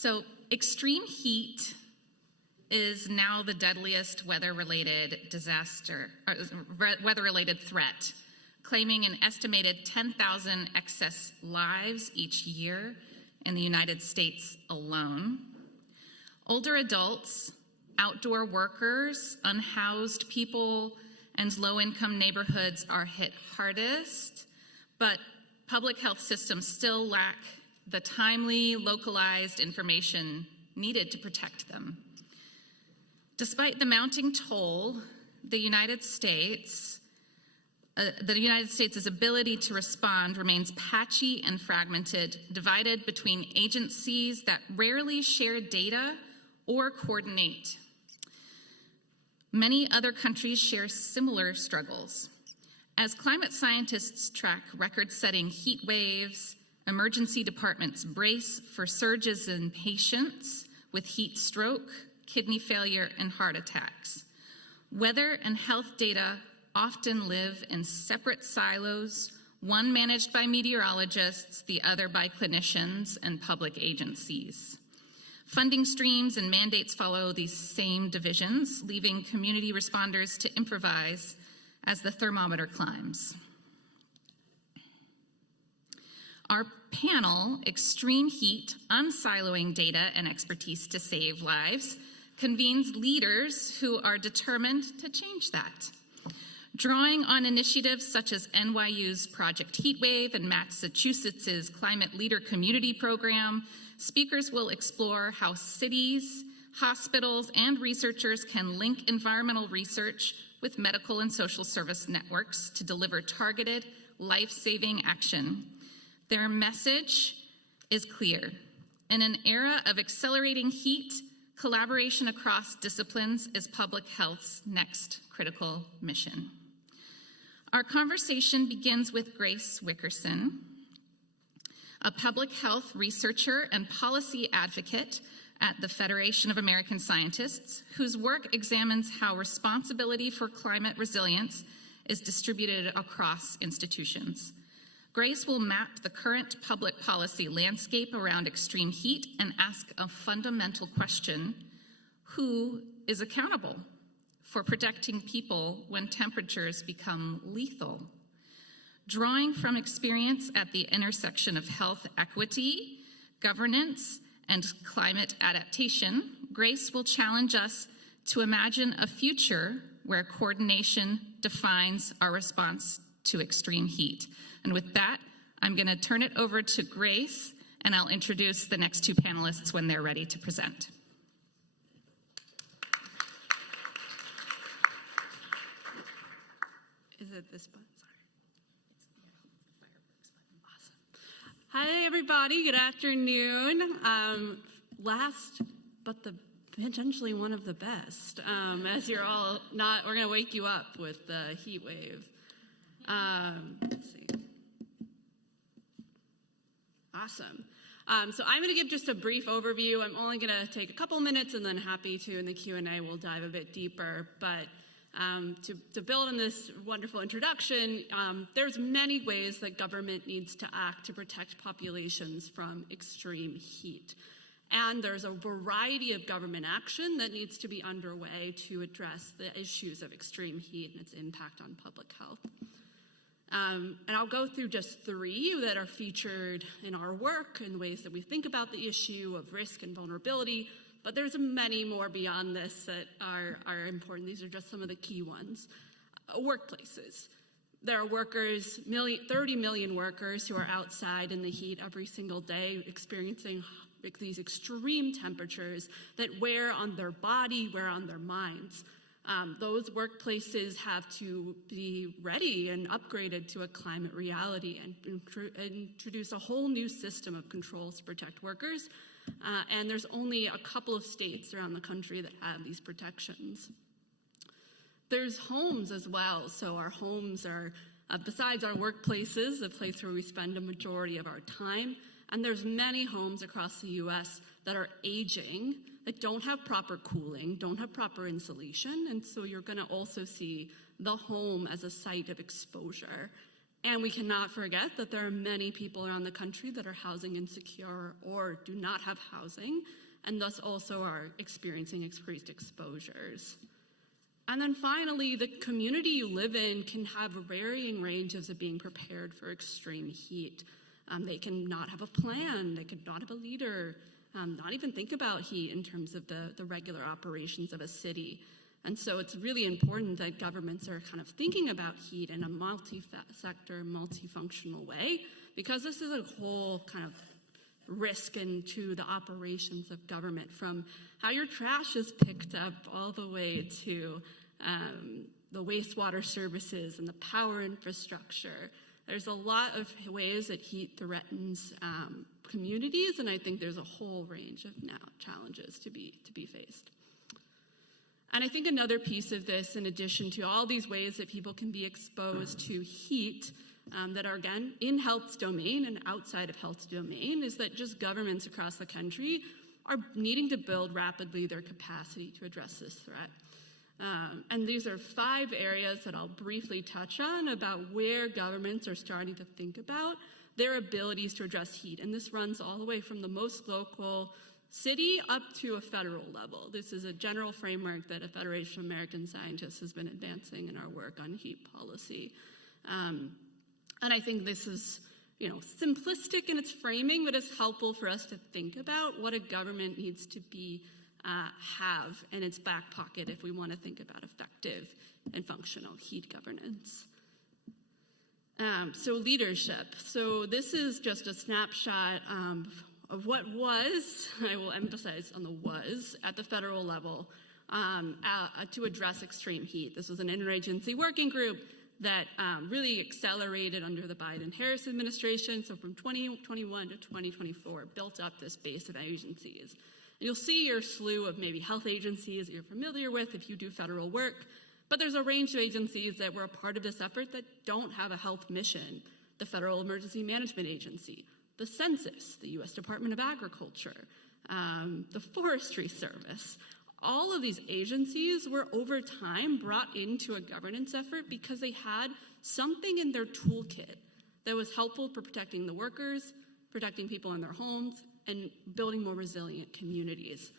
So extreme heat is now the deadliest weather-related disaster, or weather-related threat, claiming an estimated 10,000 excess lives each year in the United States alone. Older adults, outdoor workers, unhoused people, and low-income neighborhoods are hit hardest, but public health systems still lack the timely, localized information needed to protect them. Despite the mounting toll, the United States' ability to respond remains patchy and fragmented, divided between agencies that rarely share data or coordinate. Many other countries share similar struggles. As climate scientists track record-setting heat waves, emergency departments brace for surges in patients with heat stroke, kidney failure, and heart attacks. Weather and health data often live in separate silos, one managed by meteorologists, the other by clinicians and public agencies. Funding streams and mandates follow these same divisions, leaving community responders to improvise as the thermometer climbs. Our panel, Extreme Heat, Unsiloing Data and Expertise to Save Lives, convenes leaders who are determined to change that. Drawing on initiatives such as NYU's Project Heatwave and Massachusetts's Climate Leader Community Program, speakers will explore how cities, hospitals, and researchers can link environmental research with medical and social service networks to deliver targeted, life-saving action. Their message is clear. In an era of accelerating heat, collaboration across disciplines is public health's next critical mission. Our conversation begins with Grace Wickerson, a public health researcher and policy advocate at the Federation of American Scientists, whose work examines how responsibility for climate resilience is distributed across institutions. Grace will map the current public policy landscape around extreme heat and ask a fundamental question: who is accountable for protecting people when temperatures become lethal? Drawing from experience at the intersection of health equity, governance, and climate adaptation, Grace will challenge us to imagine a future where coordination defines our response to extreme heat. And with that, I'm going to turn it over to Grace, and I'll introduce the next two panelists when they're ready to present. Is it this button? Sorry. It's the fireworks button. Awesome. Hi, everybody. Good afternoon. Last, but potentially one of the best. As you're all we're going to wake you up with the heat wave. Let's see. Awesome. So I'm going to give just a brief overview. I'm only going to take a couple minutes, and then happy to, in the Q&A, we'll dive a bit deeper. But to build on this wonderful introduction, there's many ways that government needs to act to protect populations from extreme heat. And there's a variety of government action that needs to be underway to address the issues of extreme heat and its impact on public health. And I'll go through just three that are featured in our work and ways that we think about the issue of risk and vulnerability, but there's many more beyond this that are important. These are just some of the key ones. Workplaces. There are workers, 30 million workers who are outside in the heat every single day experiencing these extreme temperatures that wear on their body, wear on their minds. Those workplaces have to be ready and upgraded to a climate reality and introduce a whole new system of controls to protect workers. And there's only a couple of states around the country that have these protections. There's homes as well. So our homes are, besides our workplaces, the place where we spend a majority of our time. And there's many homes across the US that are aging, that don't have proper cooling, don't have proper insulation, and so you're going to also see the home as a site of exposure. And we cannot forget that there are many people around the country that are housing insecure or do not have housing, and thus also are experiencing increased exposures. And then finally, the community you live in can have varying ranges of being prepared for extreme heat. They can not have a plan, they could not have a leader, not even think about heat in terms of the regular operations of a city. And so it's really important that governments are kind of thinking about heat in a multi-sector, multifunctional way, because this is a whole kind of risk into the operations of government, from how your trash is picked up all the way to the wastewater services and the power infrastructure. There's a lot of ways that heat threatens communities, and I think there's a whole range of now challenges to be faced. And I think another piece of this, in addition to all these ways that people can be exposed to heat that are, again, in health's domain and outside of health's domain, is that just governments across the country are needing to build rapidly their capacity to address this threat. And these are 5 areas that I'll briefly touch on about where governments are starting to think about their abilities to address heat. And this runs all the way from the most local city up to a federal level. This is a general framework that a Federation of American Scientists has been advancing in our work on heat policy. And I think this is, simplistic in its framing, but it's helpful for us to think about what a government needs to be have in its back pocket if we want to think about effective and functional heat governance. So leadership. So this is just a snapshot of what was, I will emphasize on the was, at the federal level to address extreme heat. This was an interagency working group that really accelerated under the Biden-Harris administration. So from 2021 to 2024, built up this base of agencies. And you'll see your slew of maybe health agencies that you're familiar with if you do federal work, but there's a range of agencies that were a part of this effort that don't have a health mission. The Federal Emergency Management Agency, the Census, the U.S. Department of Agriculture, the Forestry Service. All of these agencies were over time brought into a governance effort because they had something in their toolkit that was helpful for protecting the workers, protecting people in their homes, and building more resilient communities.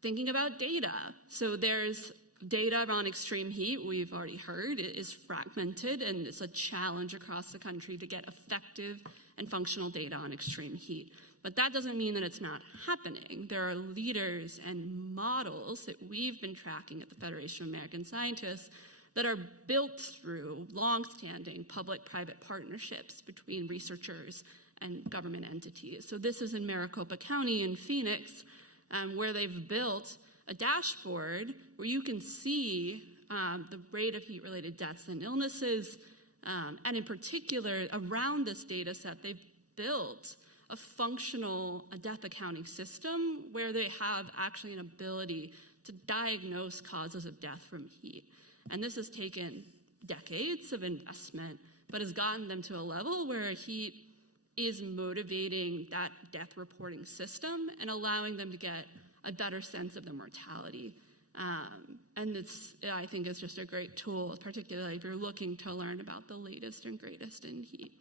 Thinking about data. So there's data on extreme heat, we've already heard, it is fragmented, and it's a challenge across the country to get effective and functional data on extreme heat. But that doesn't mean that it's not happening. There are leaders and models that we've been tracking at the Federation of American Scientists that are built through long-standing public-private partnerships between researchers and government entities. So this is in Maricopa County in Phoenix, where they've built a dashboard where you can see the rate of heat-related deaths and illnesses, and in particular, around this data set, they've built a functional death accounting system where they have actually an ability to diagnose causes of death from heat. And this has taken decades of investment, but has gotten them to a level where heat is motivating that death reporting system and allowing them to get a better sense of the mortality. And this, I think, is just a great tool, particularly if you're looking to learn about the latest and greatest in heat.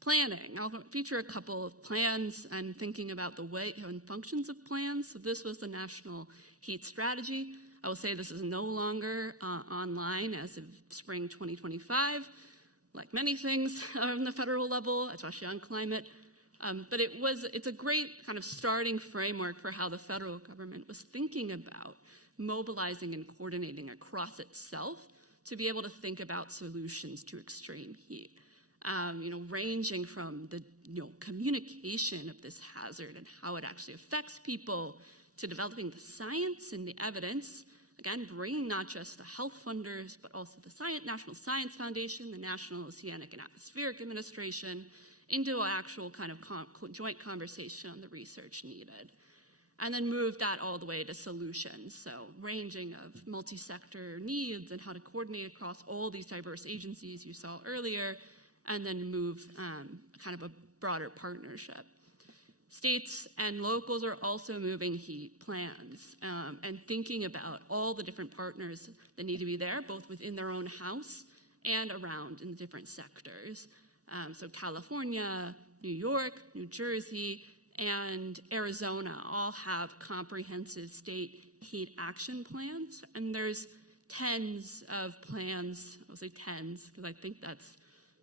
Planning. I'll feature a couple of plans and thinking about the way and functions of plans. So this was the National Heat Strategy. I will say this is no longer online as of spring 2025, like many things on the federal level, especially on climate. But it's a great kind of starting framework for how the federal government was thinking about mobilizing and coordinating across itself to be able to think about solutions to extreme heat. Ranging from the communication of this hazard and how it actually affects people to developing the science and the evidence, again, bringing not just the health funders, but also the National Science Foundation, the National Oceanic and Atmospheric Administration, into an actual kind of joint conversation on the research needed. And then move that all the way to solutions, so ranging of multi-sector needs and how to coordinate across all these diverse agencies you saw earlier, and then move kind of a broader partnership. States and locals are also moving heat plans and thinking about all the different partners that need to be there, both within their own house and around in the different sectors. So California, New York, New Jersey, and Arizona all have comprehensive state heat action plans, and there's tens of plans. I'll say tens because I think that's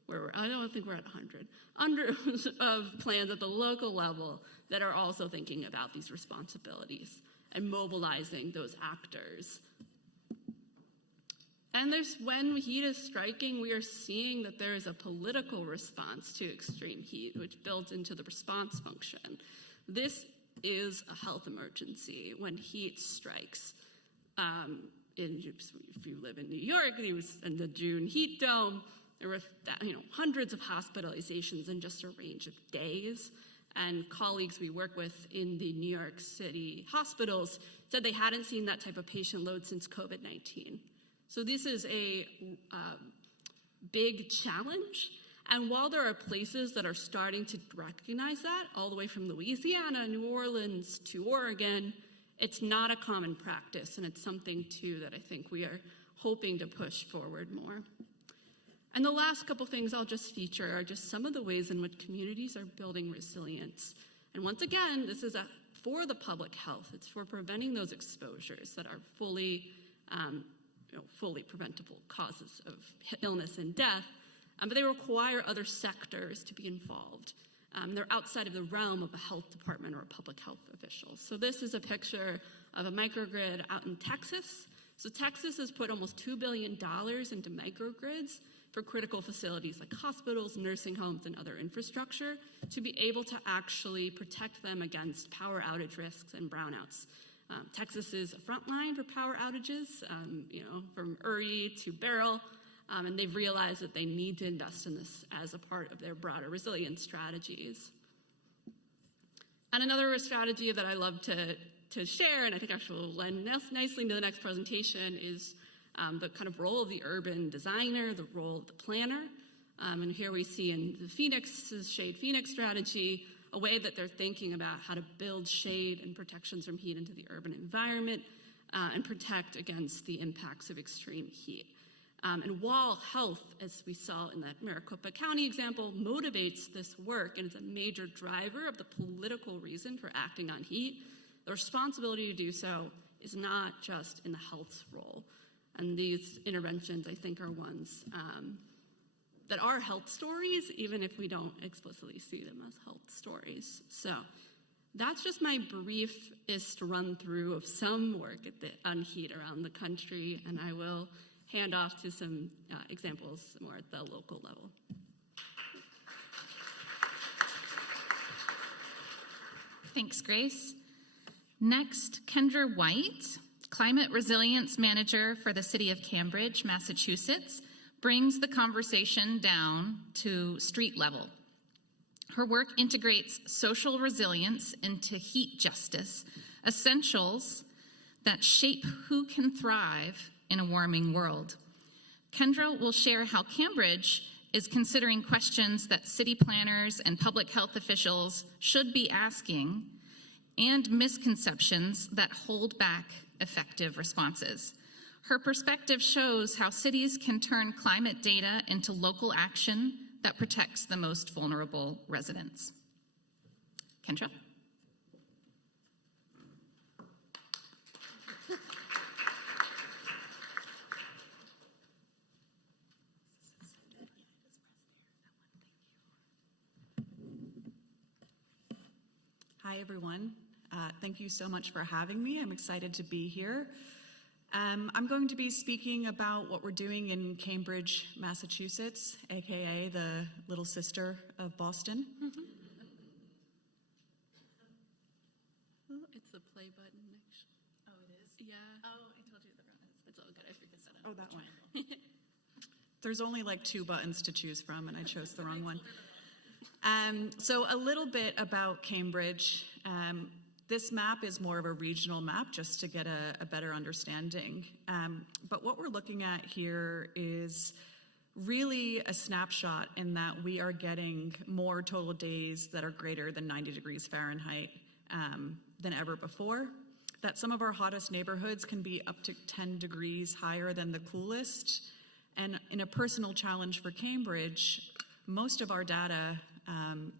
where I don't think we're at 100. Hundreds of plans at the local level that are also thinking about these responsibilities and mobilizing those actors. And when heat is striking, we are seeing that there is a political response to extreme heat, which builds into the response function. This is a health emergency when heat strikes. If you live in New York, it was in the June heat dome. There were hundreds of hospitalizations in just a range of days. And colleagues we work with in the New York City hospitals said they hadn't seen that type of patient load since COVID-19. So this is a big challenge. And while there are places that are starting to recognize that, all the way from Louisiana, New Orleans to Oregon, it's not a common practice. And it's something, too, that I think we are hoping to push forward more. And the last couple things I'll just feature are just some of the ways in which communities are building resilience. And once again, this is for the public health. It's for preventing those exposures that are fully preventable causes of illness and death, but they require other sectors to be involved. They're outside of the realm of a health department or a public health official. So this is a picture of a microgrid out in Texas. So Texas has put almost $2 billion into microgrids for critical facilities like hospitals, nursing homes, and other infrastructure to be able to actually protect them against power outage risks and brownouts. Texas is a front line for power outages, from Uri to Beryl, and they've realized that they need to invest in this as a part of their broader resilience strategies. And another strategy that I love to share, and I think actually will lend nicely into the next presentation, is the kind of role of the urban designer, the role of the planner. And here we see in the Shade Phoenix strategy, a way that they're thinking about how to build shade and protections from heat into the urban environment and protect against the impacts of extreme heat. And while health, as we saw in that Maricopa County example, motivates this work and is a major driver of the political reason for acting on heat, the responsibility to do so is not just in the health's role. And these interventions, I think, are ones that are health stories, even if we don't explicitly see them as health stories. So that's just my briefest run through of some work on heat around the country, and I will hand off to some examples more at the local level. Thanks, Grace. Next, Kendra White, Climate Resilience Manager for the City of Cambridge, Massachusetts, brings the conversation down to street level. Her work integrates social resilience into heat justice, essentials that shape who can thrive in a warming world. Kendra will share how Cambridge is considering questions that city planners and public health officials should be asking and misconceptions that hold back effective responses. Her perspective shows how cities can turn climate data into local action that protects the most vulnerable residents. Kendra? Hi, everyone. Thank you so much for having me. I'm excited to be here. I'm going to be speaking about what we're doing in Cambridge, Massachusetts, aka the little sister of Boston. Mm-hmm. It's the play button next. Oh, it is? Yeah. Oh, I told you the wrong. It's all good. I figured that out. Oh, that one. There's only like 2 buttons to choose from, and I chose the wrong one. So a little bit about Cambridge. This map is more of a regional map just to get a better understanding. But what we're looking at here is really a snapshot in that we are getting more total days that are greater than 90 degrees Fahrenheit than ever before. That some of our hottest neighborhoods can be up to 10 degrees higher than the coolest. And in a personal challenge for Cambridge, most of our data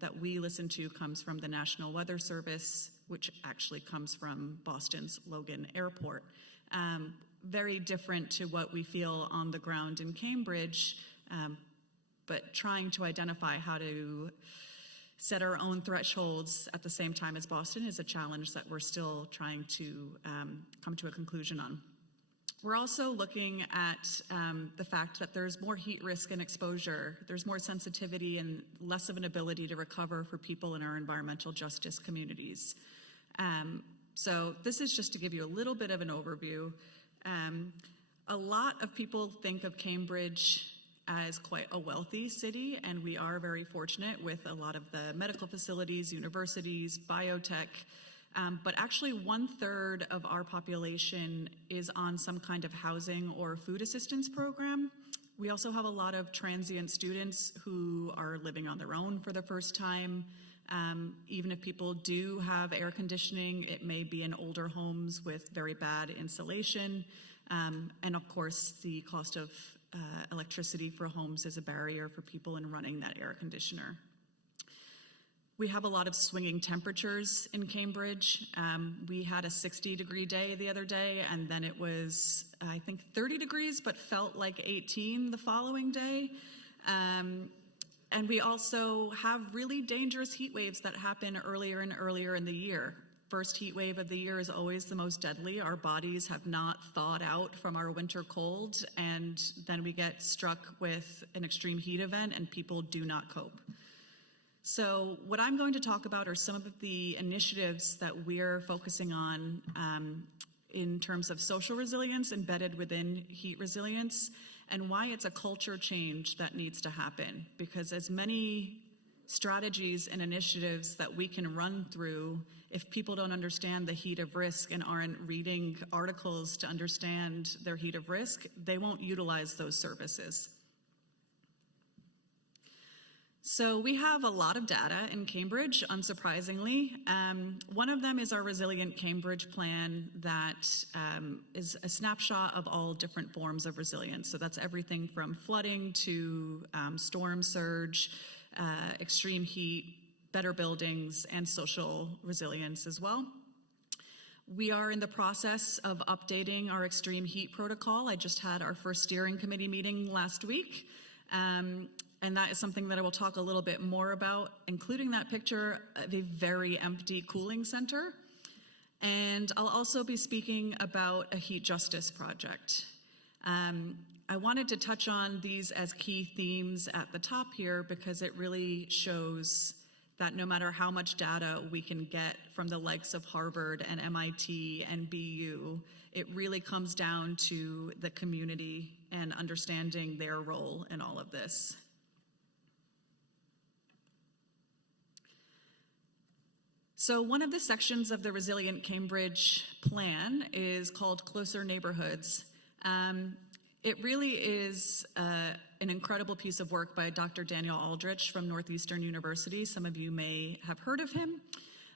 that we listen to comes from the National Weather Service, which actually comes from Boston's Logan Airport. Very different to what we feel on the ground in Cambridge, but trying to identify how to set our own thresholds at the same time as Boston is a challenge that we're still trying to come to a conclusion on. We're also looking at the fact that there's more heat risk and exposure. There's more sensitivity and less of an ability to recover for people in our environmental justice communities. So this is just to give you a little bit of an overview. A lot of people think of Cambridge as quite a wealthy city, and we are very fortunate with a lot of the medical facilities, universities, biotech. But actually 1/3 of our population is on some kind of housing or food assistance program. We also have a lot of transient students who are living on their own for the first time. Even if people do have air conditioning, it may be in older homes with very bad insulation. And of course, the cost of electricity for homes is a barrier for people in running that air conditioner. We have a lot of swinging temperatures in Cambridge. We had a 60-degree day the other day, and then it was, I think, 30 degrees, but felt like 18 the following day. And we also have really dangerous heat waves that happen earlier and earlier in the year. First heat wave of the year is always the most deadly. Our bodies have not thawed out from our winter cold, and then we get struck with an extreme heat event, and people do not cope. So what I'm going to talk about are some of the initiatives that we're focusing on in terms of social resilience embedded within heat resilience, and why it's a culture change that needs to happen. Because as many strategies and initiatives that we can run through, if people don't understand the heat of risk and aren't reading articles to understand their heat of risk, they won't utilize those services. So we have a lot of data in Cambridge, unsurprisingly. One of them is our Resilient Cambridge plan that is a snapshot of all different forms of resilience. So that's everything from flooding to storm surge, extreme heat, better buildings, and social resilience as well. We are in the process of updating our extreme heat protocol. I just had our first steering committee meeting last week. And that is something that I will talk a little bit more about, including that picture of a very empty cooling center. And I'll also be speaking about a heat justice project. I wanted to touch on these as key themes at the top here because it really shows that no matter how much data we can get from the likes of Harvard and MIT and BU, it really comes down to the community and understanding their role in all of this. So one of the sections of the Resilient Cambridge plan is called Closer Neighborhoods. It really is an incredible piece of work by Dr. Daniel Aldrich from Northeastern University. Some of you may have heard of him.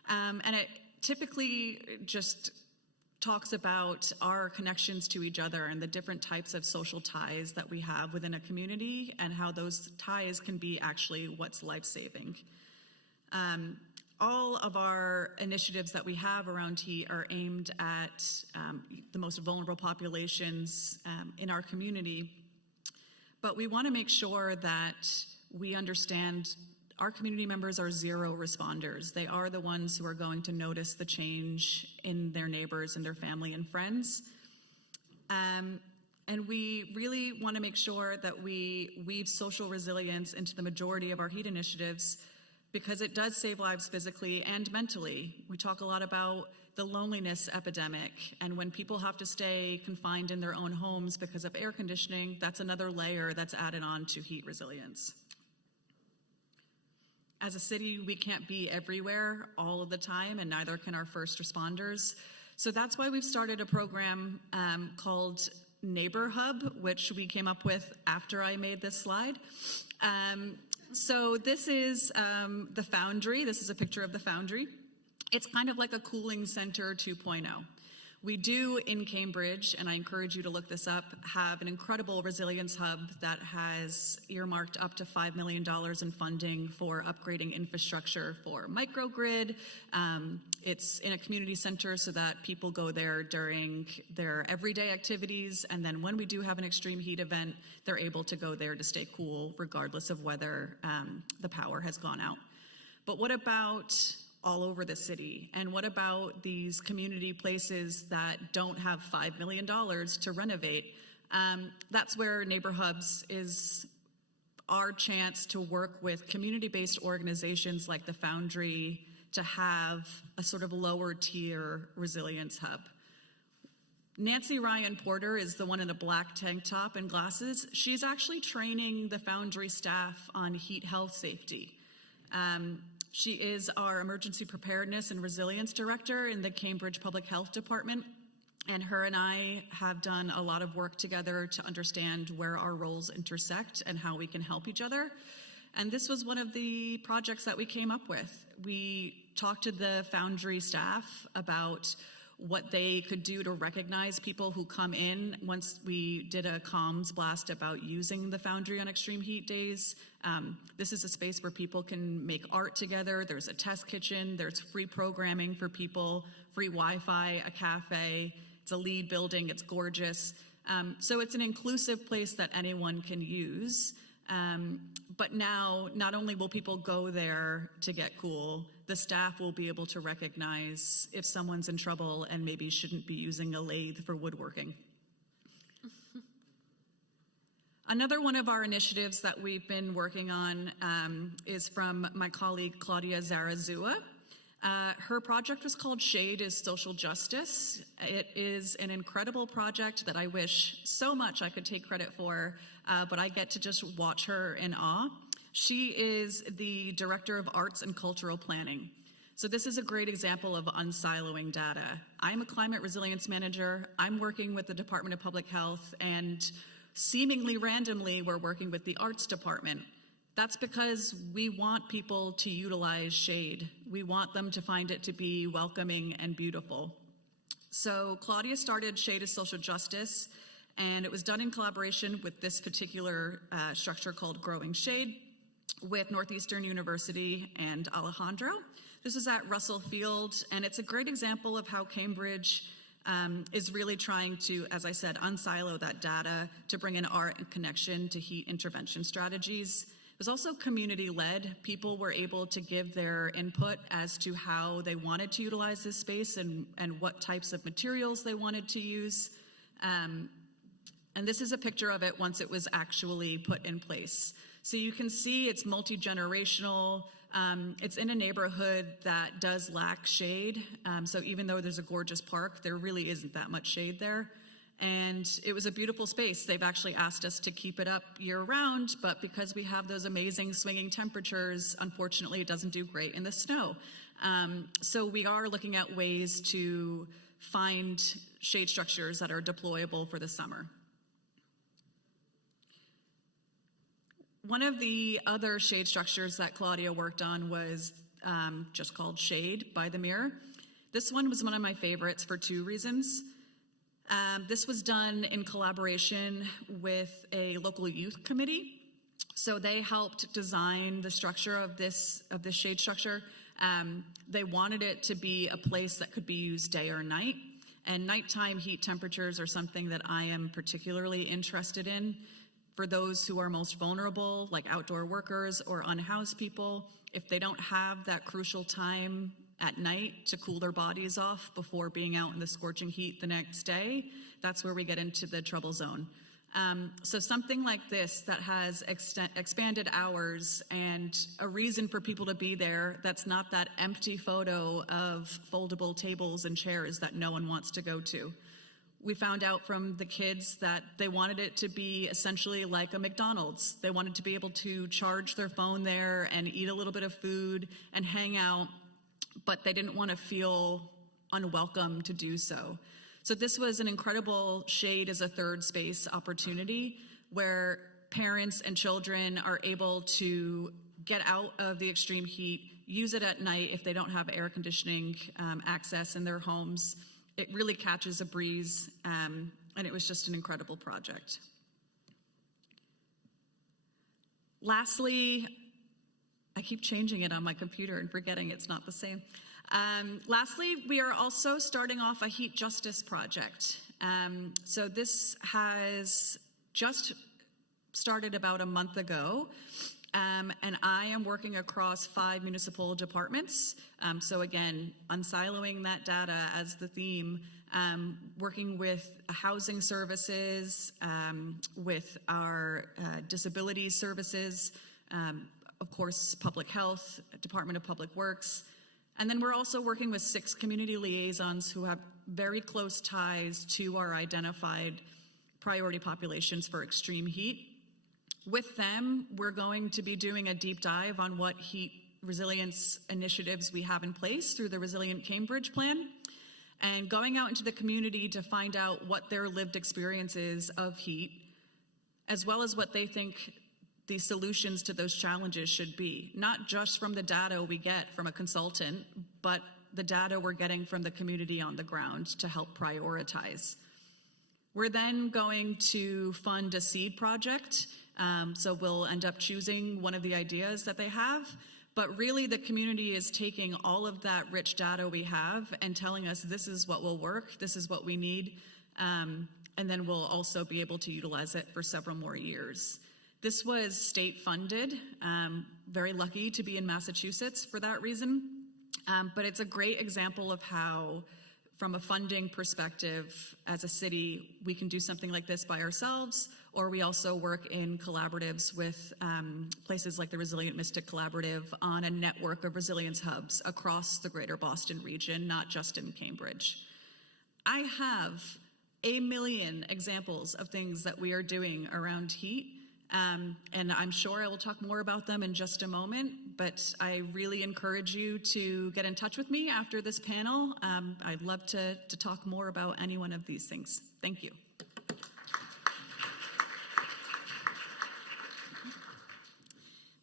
And it typically just talks about our connections to each other and the different types of social ties that we have within a community and how those ties can be actually what's life-saving. All of our initiatives that we have around heat are aimed at the most vulnerable populations in our community. But we want to make sure that we understand our community members are zero responders. They are the ones who are going to notice the change in their neighbors and their family and friends. And we really want to make sure that we weave social resilience into the majority of our heat initiatives because it does save lives physically and mentally. We talk a lot about the loneliness epidemic, and when people have to stay confined in their own homes because of air conditioning, that's another layer that's added on to heat resilience. As a city, we can't be everywhere all of the time, and neither can our first responders. So that's why we've started a program called Neighbor Hub, which we came up with after I made this slide. So this is the Foundry. This is a picture of the Foundry. It's kind of like a cooling center 2.0. We do in Cambridge, and I encourage you to look this up, have an incredible resilience hub that has earmarked up to $5 million in funding for upgrading infrastructure for microgrid. It's in a community center so that people go there during their everyday activities, and then when we do have an extreme heat event, they're able to go there to stay cool regardless of whether the power has gone out. But what about all over the city? And what about these community places that don't have $5 million to renovate? That's where Neighbor Hubs is our chance to work with community-based organizations like the Foundry to have a sort of lower tier resilience hub. Nancy Ryan Porter is the one in the black tank top and glasses. She's actually training the Foundry staff on heat health safety. She is our Emergency Preparedness and Resilience Director in the Cambridge Public Health Department, and her and I have done a lot of work together to understand where our roles intersect and how we can help each other. And this was one of the projects that we came up with. We talked to the Foundry staff about what they could do to recognize people who come in once we did a comms blast about using the Foundry on extreme heat days. This is a space where people can make art together. There's a test kitchen. There's free programming for people, free Wi-Fi, a cafe. It's a LEED building. It's gorgeous. So it's an inclusive place that anyone can use. But now, not only will people go there to get cool, the staff will be able to recognize if someone's in trouble and maybe shouldn't be using a lathe for woodworking. Another one of our initiatives that we've been working on is from my colleague Claudia Zarazua. Her project was called Shade is Social Justice. It is an incredible project that I wish so much I could take credit for, but I get to just watch her in awe. She is the Director of Arts and Cultural Planning. So this is a great example of unsiloing data. I'm a climate resilience manager. I'm working with the Department of Public Health, and seemingly randomly, we're working with the Arts Department. That's because we want people to utilize shade. We want them to find it to be welcoming and beautiful. So Claudia started Shade is Social Justice, and it was done in collaboration with this particular structure called Growing Shade with Northeastern University and Alejandro. This is at Russell Field, and it's a great example of how Cambridge is really trying to, as I said, unsilo that data to bring in art and connection to heat intervention strategies. It was also community-led. People were able to give their input as to how they wanted to utilize this space and what types of materials they wanted to use. And this is a picture of it once it was actually put in place. So you can see it's multi-generational. It's in a neighborhood that does lack shade. So even though there's a gorgeous park, there really isn't that much shade there. And it was a beautiful space. They've actually asked us to keep it up year-round, but because we have those amazing swinging temperatures, unfortunately, it doesn't do great in the snow. So we are looking at ways to find shade structures that are deployable for the summer. One of the other shade structures that Claudia worked on was just called Shade by the Mirror. This one was one of my favorites for two reasons. This was done in collaboration with a local youth committee. So they helped design the structure of this shade structure. They wanted it to be a place that could be used day or night. And nighttime heat temperatures are something that I am particularly interested in. For those who are most vulnerable, like outdoor workers or unhoused people, if they don't have that crucial time at night to cool their bodies off before being out in the scorching heat the next day, that's where we get into the trouble zone. So something like this that has expanded hours and a reason for people to be there, that's not that empty photo of foldable tables and chairs that no one wants to go to. We found out from the kids that they wanted it to be essentially like a McDonald's. They wanted to be able to charge their phone there and eat a little bit of food and hang out, but they didn't want to feel unwelcome to do so. So this was an incredible Shade as a Third Space opportunity where parents and children are able to get out of the extreme heat, use it at night if they don't have air conditioning access in their homes, it really catches a breeze, and it was just an incredible project. Lastly, I keep changing it on my computer and forgetting it's not the same. Lastly, we are also starting off a heat justice project. So this has just started about a month ago, and I am working across 5 municipal departments. So again, unsiloing that data as the theme, working with housing services, with our disability services, of course, public health, Department of Public Works. And then we're also working with 6 community liaisons who have very close ties to our identified priority populations for extreme heat. With them, we're going to be doing a deep dive on what heat resilience initiatives we have in place through the Resilient Cambridge Plan, and going out into the community to find out what their lived experience is of heat, as well as what they think the solutions to those challenges should be, not just from the data we get from a consultant, but the data we're getting from the community on the ground to help prioritize. We're then going to fund a seed project, so we'll end up choosing one of the ideas that they have, but really the community is taking all of that rich data we have and telling us this is what will work, this is what we need, and then we'll also be able to utilize it for several more years. This was state funded, very lucky to be in Massachusetts for that reason, but it's a great example of how, from a funding perspective, as a city, we can do something like this by ourselves, or we also work in collaboratives with places like the Resilient Mystic Collaborative on a network of resilience hubs across the greater Boston region, not just in Cambridge. I have a million examples of things that we are doing around heat, and I'm sure I will talk more about them in just a moment, but I really encourage you to get in touch with me after this panel. I'd love to talk more about any one of these things. Thank you.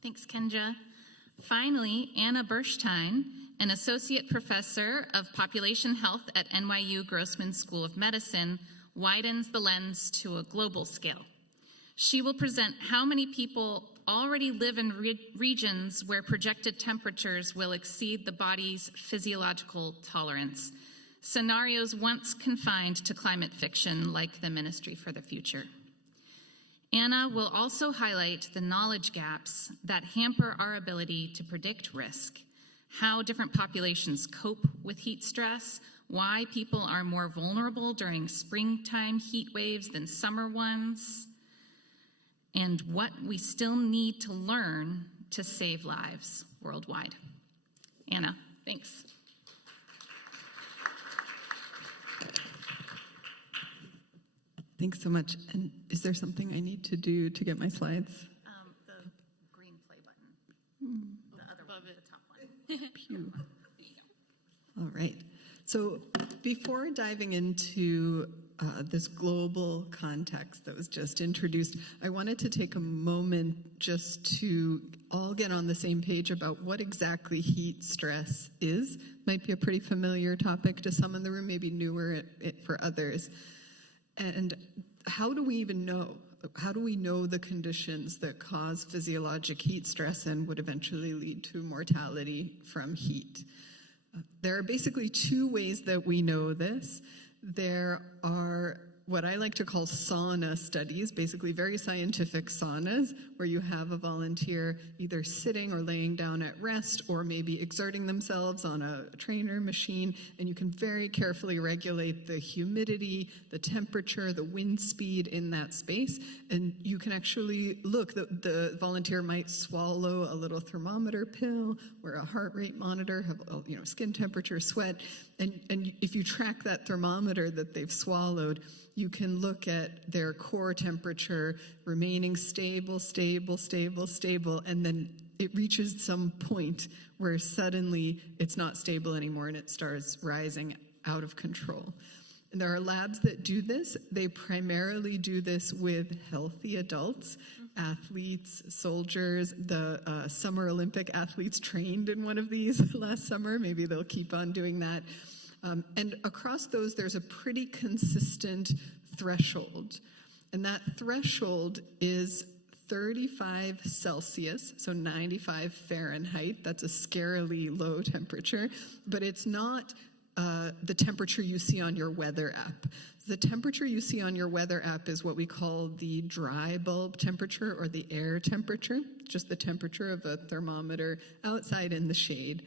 Thanks, Kendra. Finally, Anna Bershteyn, an associate professor of population health at NYU Grossman School of Medicine, widens the lens to a global scale. She will present how many people already live in regions where projected temperatures will exceed the body's physiological tolerance, scenarios once confined to climate fiction like the Ministry for the Future. Anna will also highlight the knowledge gaps that hamper our ability to predict risk, how different populations cope with heat stress, why people are more vulnerable during springtime heat waves than summer ones, and what we still need to learn to save lives worldwide. Anna, thanks. Thanks so much. And is there something I need to do to get my slides? The green play button. The other one, the top one. Pew. All right. So before diving into this global context that was just introduced, I wanted to take a moment just to all get on the same page about what exactly heat stress is. Might be a pretty familiar topic to some in the room, maybe newer for others. And how do we even know? How do we know the conditions that cause physiologic heat stress and would eventually lead to mortality from heat? There are basically 2 ways that we know this. There are what I like to call sauna studies, basically very scientific saunas, where you have a volunteer either sitting or laying down at rest or maybe exerting themselves on a trainer machine, and you can very carefully regulate the humidity, the temperature, the wind speed in that space, and you can actually look, the volunteer might swallow a little thermometer pill or a heart rate monitor, have skin temperature, sweat, and if you track that thermometer that they've swallowed, you can look at their core temperature remaining stable, stable, stable, stable, and then it reaches some point where suddenly it's not stable anymore and it starts rising out of control. And there are labs that do this. They primarily do this with healthy adults, athletes, soldiers. The Summer Olympic athletes trained in one of these last summer. Maybe they'll keep on doing that. And across those, there's a pretty consistent threshold. And that threshold is 35 Celsius, so 95 Fahrenheit. That's a scarily low temperature, but it's not the temperature you see on your weather app. The temperature you see on your weather app is what we call the dry bulb temperature or the air temperature, just the temperature of a thermometer outside in the shade.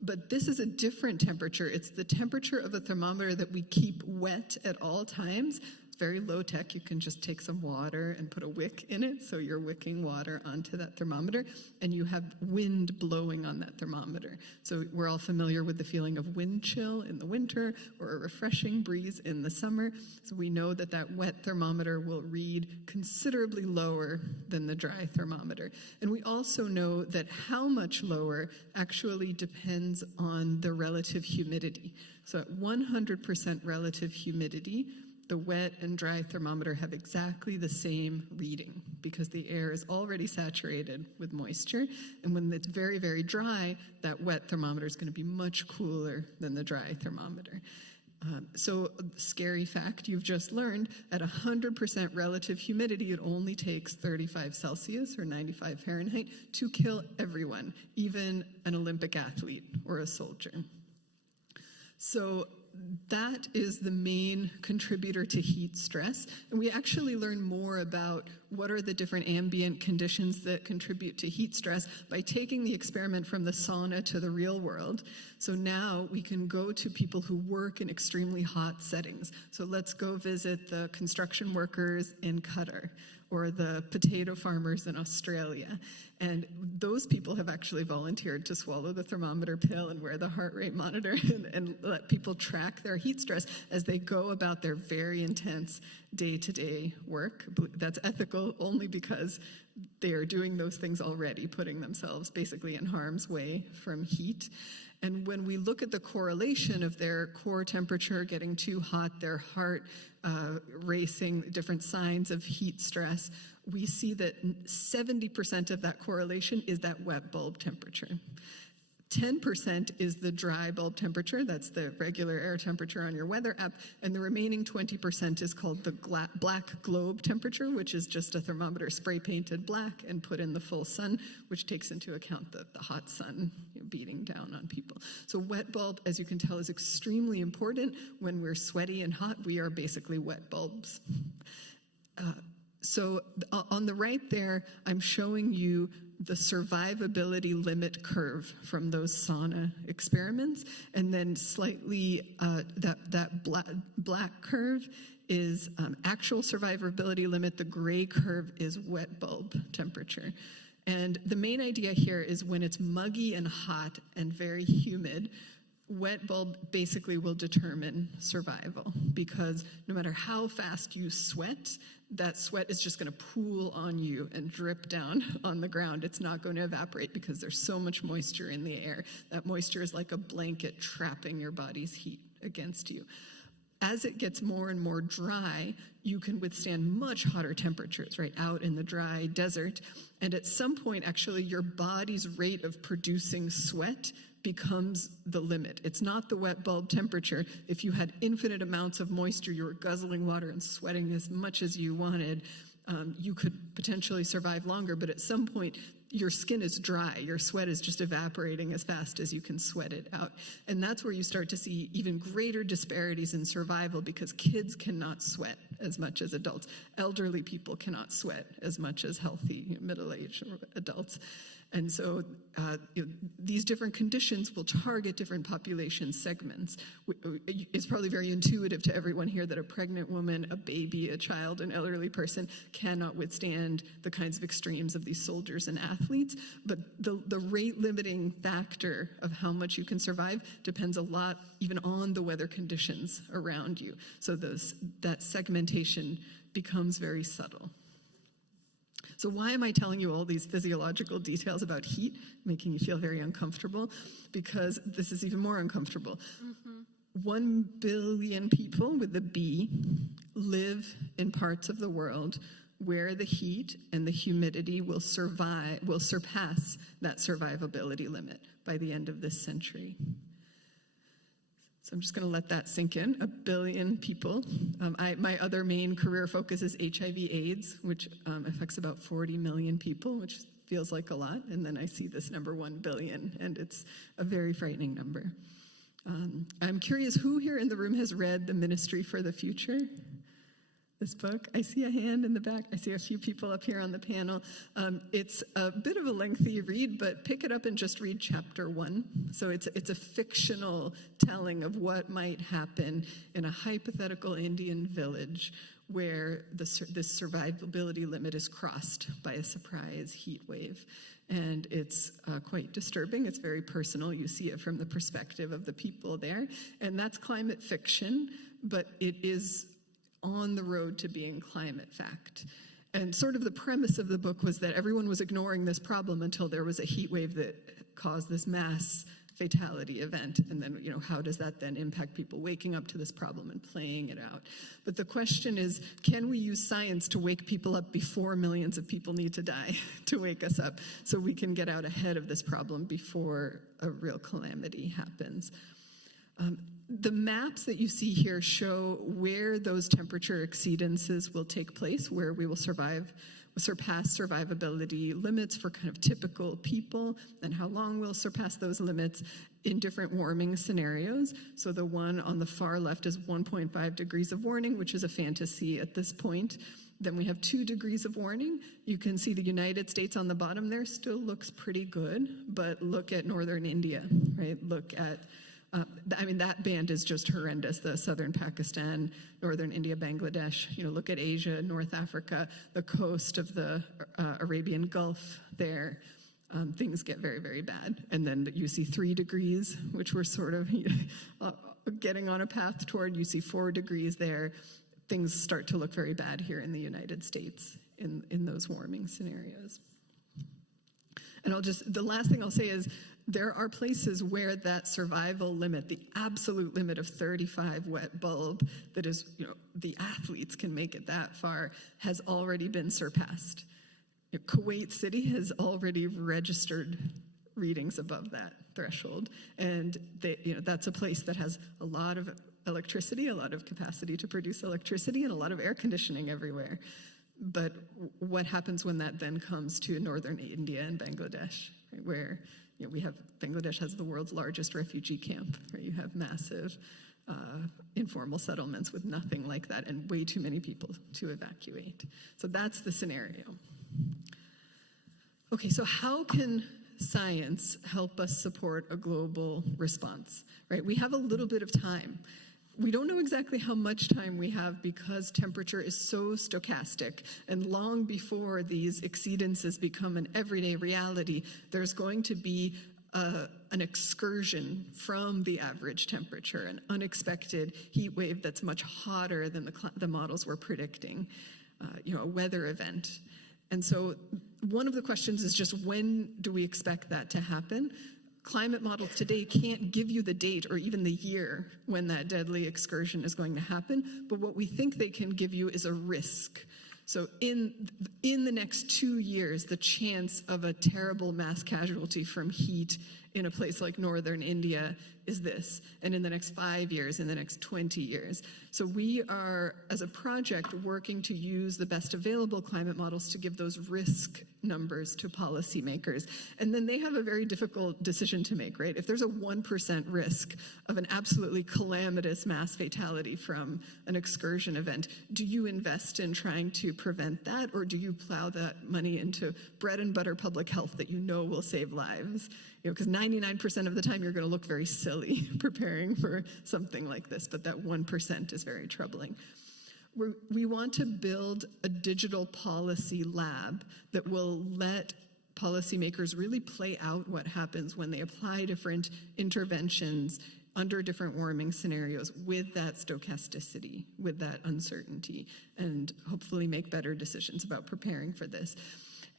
But this is a different temperature. It's the temperature of a thermometer that we keep wet at all times. It's very low tech. You can just take some water and put a wick in it, so you're wicking water onto that thermometer, and you have wind blowing on that thermometer. So we're all familiar with the feeling of wind chill in the winter or a refreshing breeze in the summer. So we know that that wet thermometer will read considerably lower than the dry thermometer. And we also know that how much lower actually depends on the relative humidity. So at 100% relative humidity, the wet and dry thermometer have exactly the same reading because the air is already saturated with moisture. And when it's very, very dry, that wet thermometer is going to be much cooler than the dry thermometer. So scary fact you've just learned, at 100% relative humidity, it only takes 35 Celsius or 95 Fahrenheit to kill everyone, even an Olympic athlete or a soldier. So that is the main contributor to heat stress. And we actually learn more about what are the different ambient conditions that contribute to heat stress by taking the experiment from the sauna to the real world. So now we can go to people who work in extremely hot settings. So let's go visit the construction workers in Qatar or the potato farmers in Australia. And those people have actually volunteered to swallow the thermometer pill and wear the heart rate monitor and let people track their heat stress as they go about their very intense day-to-day work. That's ethical only because they are doing those things already, putting themselves basically in harm's way from heat. And when we look at the correlation of their core temperature getting too hot, their heart racing, different signs of heat stress, we see that 70% of that correlation is that wet bulb temperature. 10% is the dry bulb temperature, that's the regular air temperature on your weather app, and the remaining 20% is called the black globe temperature, which is just a thermometer spray painted black and put in the full sun, which takes into account the hot sun beating down on people. So wet bulb, as you can tell, is extremely important. When we're sweaty and hot, we are basically wet bulbs. So on the right there, I'm showing you the survivability limit curve from those sauna experiments. And then slightly, that black curve is actual survivability limit. The gray curve is wet bulb temperature. And the main idea here is when it's muggy and hot and very humid, wet bulb basically will determine survival, because no matter how fast you sweat, that sweat is just going to pool on you and drip down on the ground. It's not going to evaporate because there's so much moisture in the air. That moisture is like a blanket trapping your body's heat against you. As it gets more and more dry, you can withstand much hotter temperatures, right, out in the dry desert. And at some point, actually, your body's rate of producing sweat becomes the limit. It's not the wet bulb temperature. If you had infinite amounts of moisture, you were guzzling water and sweating as much as you wanted, you could potentially survive longer. But at some point, your skin is dry. Your sweat is just evaporating as fast as you can sweat it out. And that's where you start to see even greater disparities in survival, because kids cannot sweat as much as adults. Elderly people cannot sweat as much as healthy middle-aged adults. And so these different conditions will target different population segments. It's probably very intuitive to everyone here that a pregnant woman, a baby, a child, an elderly person cannot withstand the kinds of extremes of these soldiers and athletes. But the rate limiting factor of how much you can survive depends a lot even on the weather conditions around you. So that segmentation becomes very subtle. So why am I telling you all these physiological details about heat, making you feel very uncomfortable? Because this is even more uncomfortable. 1 billion people with a B live in parts of the world where the heat and the humidity will surpass that survivability limit by the end of this century. So I'm just going to let that sink in. 1 billion people. My other main career focus is HIV/AIDS, which affects about 40 million people, which feels like a lot. And then I see this number 1 billion, and it's a very frightening number. I'm curious, who here in the room has read The Ministry for the Future? This book? I see a hand in the back. I see a few people up here on the panel. It's a bit of a lengthy read, but pick it up and just read chapter 1. So it's a fictional telling of what might happen in a hypothetical Indian village where this survivability limit is crossed by a surprise heat wave. And it's quite disturbing. It's very personal. You see it from the perspective of the people there. And that's climate fiction, but it is on the road to being climate fact. And sort of the premise of the book was that everyone was ignoring this problem until there was a heat wave that caused this mass fatality event. And then, how does that then impact people waking up to this problem and playing it out? But the question is, can we use science to wake people up before millions of people need to die to wake us up so we can get out ahead of this problem before a real calamity happens? The maps that you see here show where those temperature exceedances will take place, where we will surpass survivability limits for kind of typical people, and how long we'll surpass those limits in different warming scenarios. So the one on the far left is 1.5 degrees of warning, which is a fantasy at this point. Then we have 2 degrees of warning. You can see the United States on the bottom there still looks pretty good, but look at northern India, right? Look at that band is just horrendous. The southern Pakistan, northern India, Bangladesh. Look at Asia, North Africa, the coast of the Arabian Gulf there. Things get very, very bad. And then you see 3 degrees, which we're sort of getting on a path toward. You see 4 degrees there. Things start to look very bad here in the United States in those warming scenarios. And the last thing I'll say is, there are places where that survival limit, the absolute limit of 35 wet bulb, that is, the athletes can make it that far, has already been surpassed. Kuwait City has already registered readings above that threshold. And that's a place that has a lot of electricity, a lot of capacity to produce electricity, and a lot of air conditioning everywhere. But what happens when that then comes to northern India and Bangladesh, right, where Bangladesh has the world's largest refugee camp, where you have massive informal settlements with nothing like that and way too many people to evacuate. So that's the scenario. Okay, so how can science help us support a global response, right? We have a little bit of time. We don't know exactly how much time we have because temperature is so stochastic, and long before these exceedances become an everyday reality, there's going to be an excursion from the average temperature, an unexpected heat wave that's much hotter than the models were predicting, a weather event. And so one of the questions is just, when do we expect that to happen? Climate models today can't give you the date or even the year when that deadly excursion is going to happen, but what we think they can give you is a risk. So in the next 2 years, the chance of a terrible mass casualty from heat in a place like northern India is this, and in the next 5 years, in the next 20 years. So we are, as a project, working to use the best available climate models to give those risk numbers to policymakers. And then they have a very difficult decision to make, right? If there's a 1% risk of an absolutely calamitous mass fatality from an excursion event, do you invest in trying to prevent that, or do you plow that money into bread and butter public health that you know will save lives? Because 99% of the time you're going to look very silly preparing for something like this, but that 1% is very troubling. We want to build a digital policy lab that will let policymakers really play out what happens when they apply different interventions under different warming scenarios with that stochasticity, with that uncertainty, and hopefully make better decisions about preparing for this.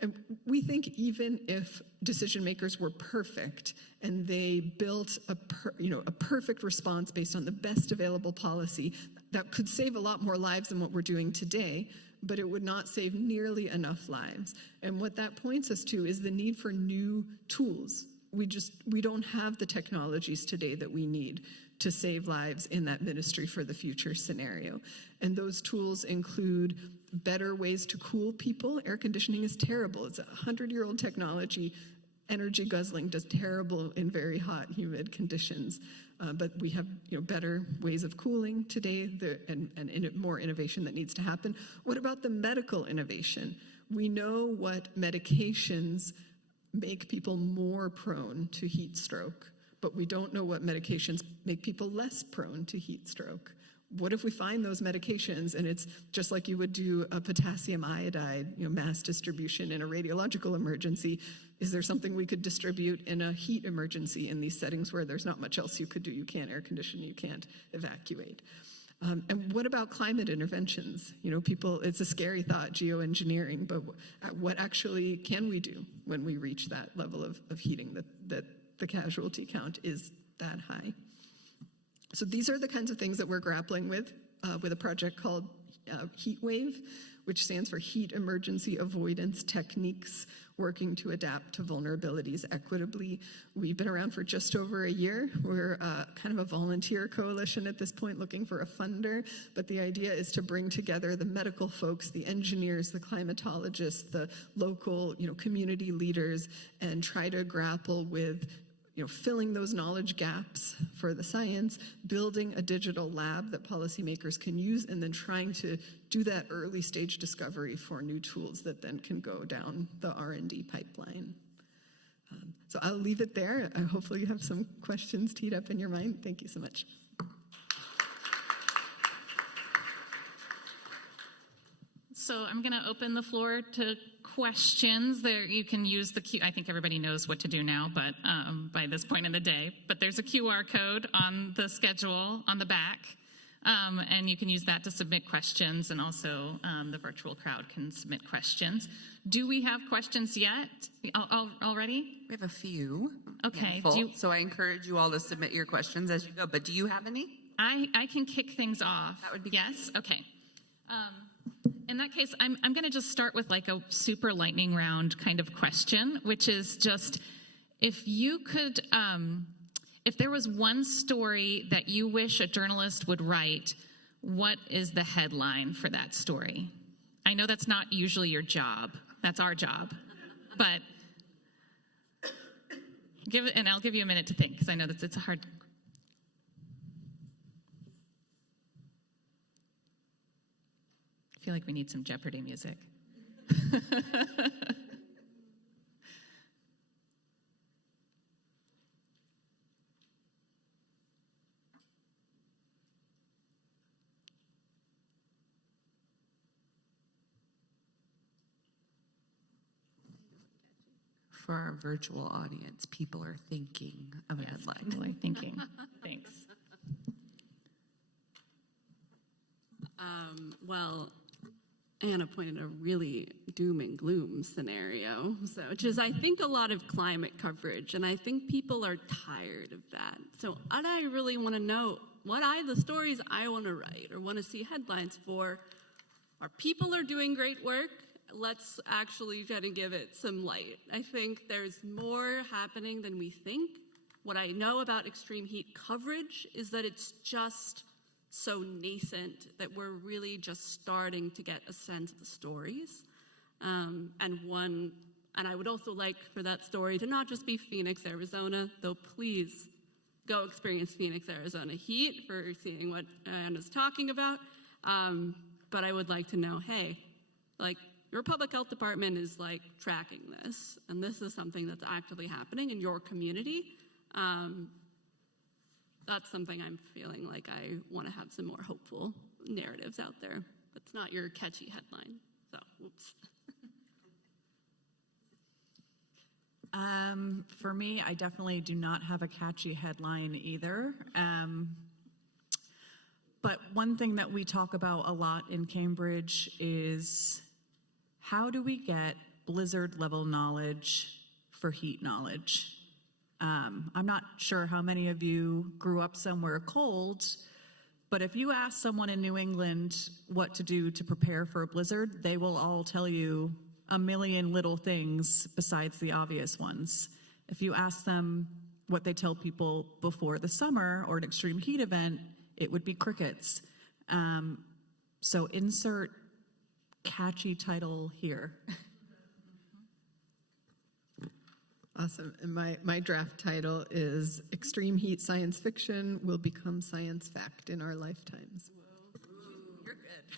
And we think even if decision makers were perfect and they built a perfect response based on the best available policy, that could save a lot more lives than what we're doing today, but it would not save nearly enough lives. And what that points us to is the need for new tools. We don't have the technologies today that we need to save lives in that Ministry for the Future scenario. And those tools include better ways to cool people. Air conditioning is terrible. It's a 100-year-old technology. Energy guzzling does terrible in very hot, humid conditions. But we have better ways of cooling today and more innovation that needs to happen. What about the medical innovation? We know what medications make people more prone to heat stroke, but we don't know what medications make people less prone to heat stroke. What if we find those medications and it's just like you would do a potassium iodide, mass distribution in a radiological emergency? Is there something we could distribute in a heat emergency in these settings where there's not much else you could do? You can't air condition, you can't evacuate. And what about climate interventions? People, it's a scary thought, geoengineering, but what actually can we do when we reach that level of heating that the casualty count is that high? So these are the kinds of things that we're grappling with a project called Heat Wave, which stands for Heat Emergency Avoidance Techniques, working to adapt to vulnerabilities equitably. We've been around for just over a year. We're kind of a volunteer coalition at this point, looking for a funder, but the idea is to bring together the medical folks, the engineers, the climatologists, the local community leaders, and try to grapple with filling those knowledge gaps for the science, building a digital lab that policymakers can use, and then trying to do that early stage discovery for new tools that then can go down the R&D pipeline. So I'll leave it there. Hopefully you have some questions teed up in your mind. Thank you so much. So I'm going to open the floor to questions. There, you can use the Q. I think everybody knows what to do now, but by this point in the day. But there's a QR code on the schedule on the back, and you can use that to submit questions, and also the virtual crowd can submit questions. Do we have questions yet already? We have a few. Okay. So I encourage you all to submit your questions as you go. But do you have any? I can kick things off. That would be yes. Great. Okay. In that case, I'm going to just start with like a super lightning round kind of question, which is just if you could, if there was one story that you wish a journalist would write, what is the headline for that story? I know that's not usually your job. That's our job. But I'll give you a minute to think, because I know that it's a hard. I feel like we need some Jeopardy music. For our virtual audience, people are thinking of a headline. People are thinking. Thanks. Well, Anna pointed a really doom and gloom scenario, which is, I think, a lot of climate coverage, and I think people are tired of that. So I really want to know what the stories I want to write or want to see headlines for are people are doing great work. Let's actually try to give it some light. I think there's more happening than we think. What I know about extreme heat coverage is that it's just so nascent that we're really just starting to get a sense of the stories. And I would also like for that story to not just be Phoenix, Arizona, though please go experience Phoenix, Arizona heat for seeing what Anna's talking about. But I would like to know, hey, like your public health department is like tracking this, and this is something that's actively happening in your community. That's something I'm feeling like I want to have some more hopeful narratives out there. It's not your catchy headline, so oops. For me, I definitely do not have a catchy headline either. But one thing that we talk about a lot in Cambridge is how do we get blizzard level knowledge for heat knowledge? I'm not sure how many of you grew up somewhere cold, but if you ask someone in New England what to do to prepare for a blizzard, they will all tell you a million little things besides the obvious ones. If you ask them what they tell people before the summer or an extreme heat event, it would be crickets. So insert catchy title here. Awesome. And my draft title is Extreme Heat Science Fiction Will Become Science Fact in Our Lifetimes. You're good.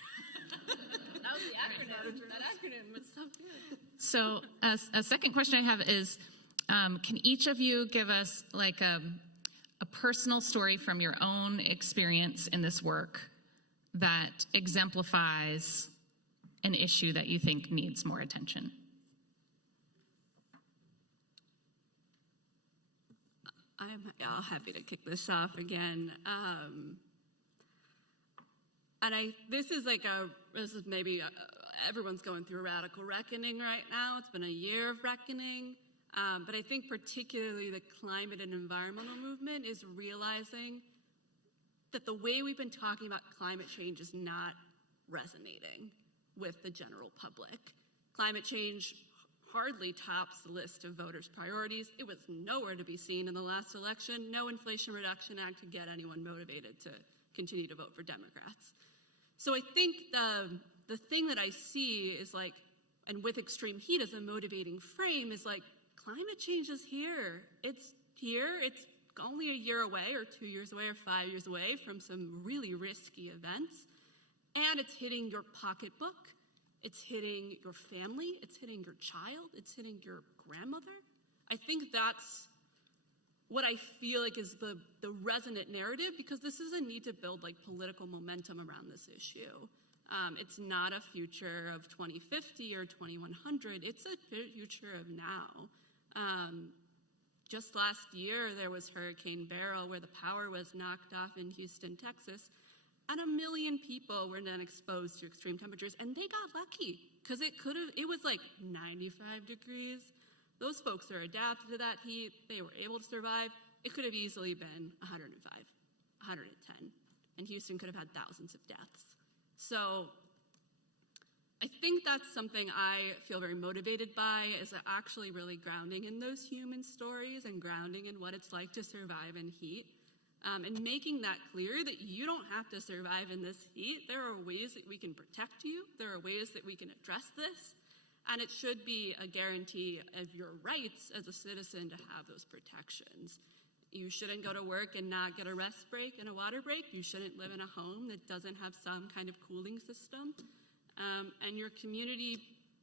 That was the acronym. That acronym was so good. So a second question I have is, can each of you give us like a personal story from your own experience in this work that exemplifies an issue that you think needs more attention? I'm happy to kick this off again. This is maybe everyone's going through a radical reckoning right now. It's been a year of reckoning. But I think particularly the climate and environmental movement is realizing that the way we've been talking about climate change is not resonating with the general public. Climate change hardly tops the list of voters' priorities. It was nowhere to be seen in the last election. No Inflation Reduction Act to get anyone motivated to continue to vote for Democrats. So I think the thing that I see is like, and with extreme heat as a motivating frame, is like, climate change is here. It's here. It's only a year away or 2 years away or 5 years away from some really risky events. And it's hitting your pocketbook. It's hitting your family. It's hitting your child. It's hitting your grandmother. I think that's what I feel like is the resonant narrative, because this is a need to build like political momentum around this issue. It's not a future of 2050 or 2100. It's a future of now. Just last year, there was Hurricane Beryl, where the power was knocked off in Houston, Texas, and 1 million people were then exposed to extreme temperatures, and they got lucky, because it was like 95 degrees. Those folks are adapted to that heat. They were able to survive. It could have easily been 105, 110, and Houston could have had thousands of deaths. So I think that's something I feel very motivated by, is actually really grounding in those human stories and grounding in what it's like to survive in heat, and making that clear that you don't have to survive in this heat. There are ways that we can protect you. There are ways that we can address this, and it should be a guarantee of your rights as a citizen to have those protections. You shouldn't go to work and not get a rest break and a water break. You shouldn't live in a home that doesn't have some kind of cooling system. And your community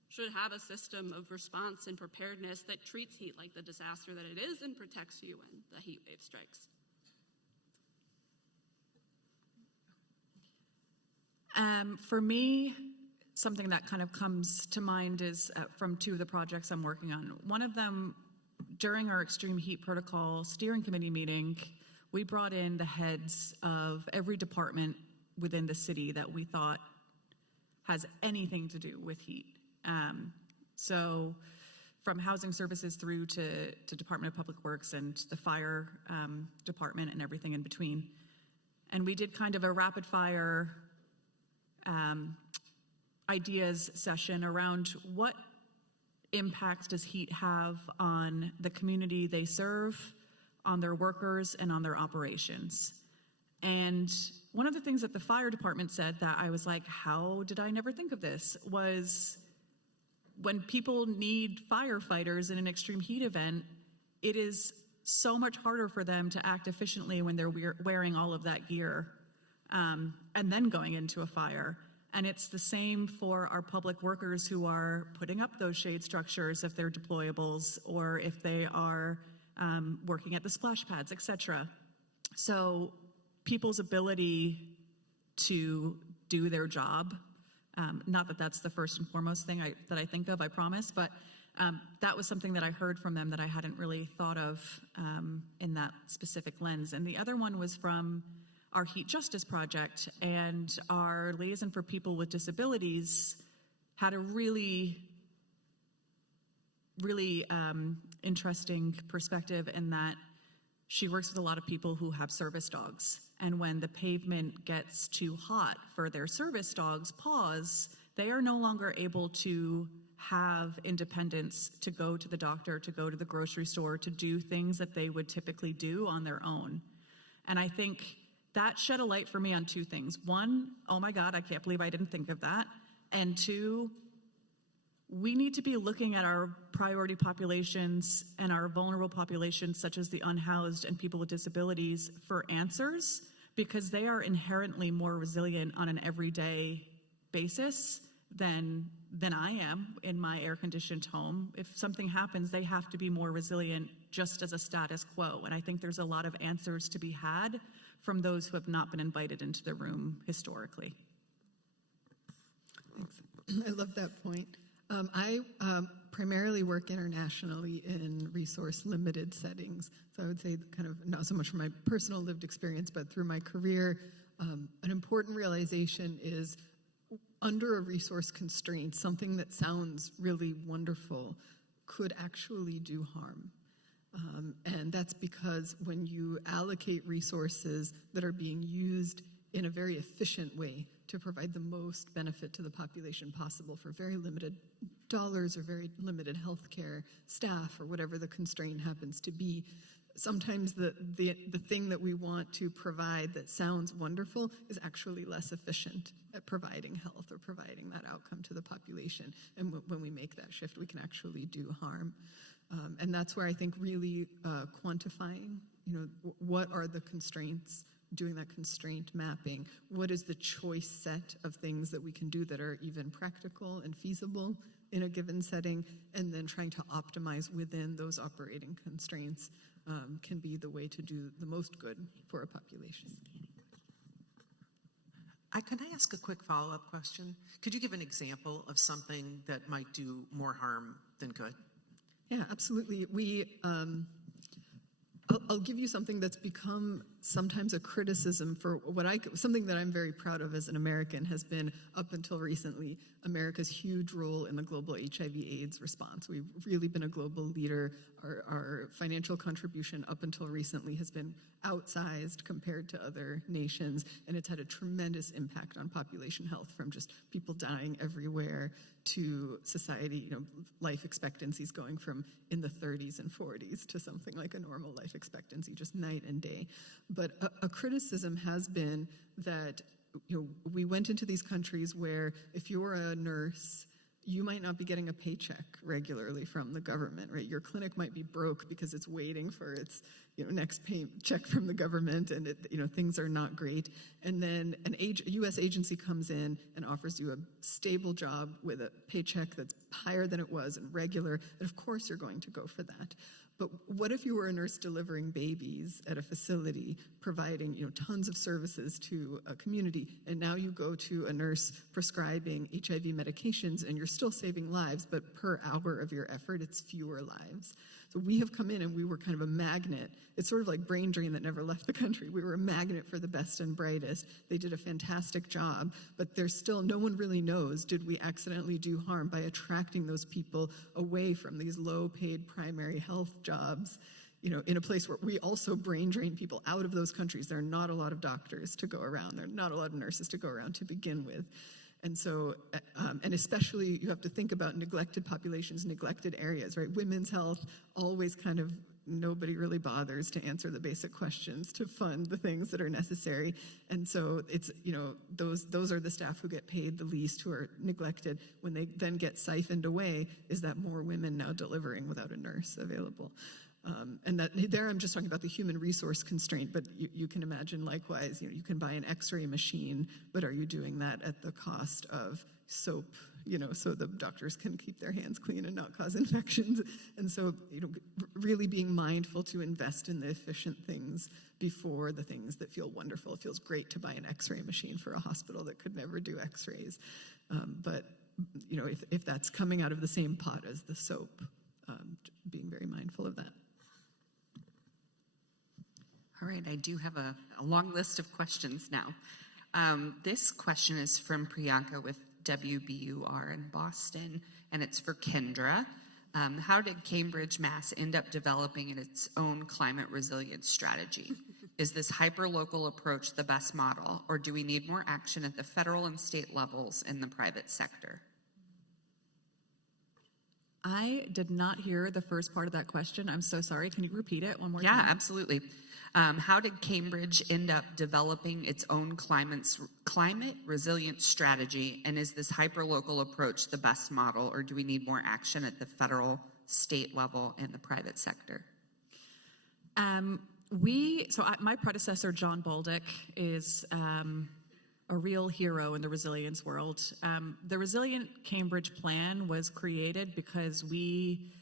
should have a system of response and preparedness that treats heat like the disaster that it is and protects you when the heat wave strikes. For me, something that kind of comes to mind is from two of the projects I'm working on. One of them, during our extreme heat protocol steering committee meeting, we brought in the heads of every department within the city that we thought has anything to do with heat. So from housing services through to Department of Public Works and the fire department and everything in between. And we did kind of a rapid fire ideas session around what impacts does heat have on the community they serve, on their workers, and on their operations. And one of the things that the fire department said that I was like, how did I never think of this, was when people need firefighters in an extreme heat event, it is so much harder for them to act efficiently when they're wearing all of that gear and then going into a fire. And it's the same for our public workers who are putting up those shade structures if they're deployables or if they are working at the splash pads, et cetera. So people's ability to do their job, not that that's the first and foremost thing that I think of, I promise, but that was something that I heard from them that I hadn't really thought of in that specific lens. And the other one was from our Heat Justice Project, and our liaison for people with disabilities had a really interesting perspective in that she works with a lot of people who have service dogs. And when the pavement gets too hot for their service dogs' paws, they are no longer able to have independence to go to the doctor, to go to the grocery store, to do things that they would typically do on their own. And I think that shed a light for me on two things. One, oh my God, I can't believe I didn't think of that. And two, we need to be looking at our priority populations and our vulnerable populations, such as the unhoused and people with disabilities, for answers, because they are inherently more resilient on an everyday basis than I am in my air-conditioned home. If something happens, they have to be more resilient just as a status quo. And I think there's a lot of answers to be had from those who have not been invited into the room historically. Thanks. I love that point. I primarily work internationally in resource-limited settings. So I would say kind of not so much from my personal lived experience, but through my career, an important realization is under a resource constraint, something that sounds really wonderful could actually do harm. And that's because when you allocate resources that are being used in a very efficient way to provide the most benefit to the population possible for very limited dollars or very limited healthcare staff or whatever the constraint happens to be, sometimes the thing that we want to provide that sounds wonderful is actually less efficient at providing health or providing that outcome to the population. And when we make that shift, we can actually do harm. And that's where I think really quantifying, what are the constraints, doing that constraint mapping, what is the choice set of things that we can do that are even practical and feasible in a given setting, and then trying to optimize within those operating constraints can be the way to do the most good for a population. Can I ask a quick follow-up question? Could you give an example of something that might do more harm than good? Yeah, absolutely. I'll give you something that's become sometimes a criticism for something that I'm very proud of as an American has been, up until recently, America's huge role in the global HIV/AIDS response. We've really been a global leader. Our financial contribution up until recently has been outsized compared to other nations, and it's had a tremendous impact on population health, from just people dying everywhere to society, life expectancies going from in the 30s and 40s to something like a normal life expectancy, just night and day. But a criticism has been that we went into these countries where if you're a nurse, you might not be getting a paycheck regularly from the government, right? Your clinic might be broke because it's waiting for its next check from the government, and things are not great. And then a U.S. agency comes in and offers you a stable job with a paycheck that's higher than it was and regular, and of course you're going to go for that. But what if you were a nurse delivering babies at a facility, providing tons of services to a community, and now you go to a nurse prescribing HIV medications and you're still saving lives, but per hour of your effort, it's fewer lives. So we have come in and we were kind of a magnet. It's sort of like brain drain that never left the country. We were a magnet for the best and brightest. They did a fantastic job, but there's still, no one really knows, did we accidentally do harm by attracting those people away from these low-paid primary health jobs, in a place where we also brain drain people out of those countries. There are not a lot of doctors to go around. There are not a lot of nurses to go around to begin with. And so, and especially you have to think about neglected populations, neglected areas, right? Women's health, always kind of, nobody really bothers to answer the basic questions, to fund the things that are necessary. And so it's, those are the staff who get paid the least, who are neglected. When they then get siphoned away, is that more women now delivering without a nurse available? And that there I'm just talking about the human resource constraint, but you can imagine likewise, you can buy an X-ray machine, but are you doing that at the cost of soap, so the doctors can keep their hands clean and not cause infections? And so, really being mindful to invest in the efficient things before the things that feel wonderful. It feels great to buy an X-ray machine for a hospital that could never do X-rays. But, if that's coming out of the same pot as the soap, being very mindful of that. All right, I do have a long list of questions now. This question is from Priyanka with WBUR in Boston, and it's for Kendra. How did Cambridge, Mass. End up developing its own climate resilience strategy? Is this hyper-local approach the best model, or do we need more action at the federal and state levels in the private sector? I did not hear the first part of that question. I'm so sorry. Can you repeat it one more Yeah, time? absolutely. How did Cambridge end up developing its own climate resilience strategy? And is this hyperlocal approach the best model, or do we need more action at the federal, state level, and the private sector? My predecessor, John Baldick, is a real hero in the resilience world. The Resilient Cambridge Plan was created because we,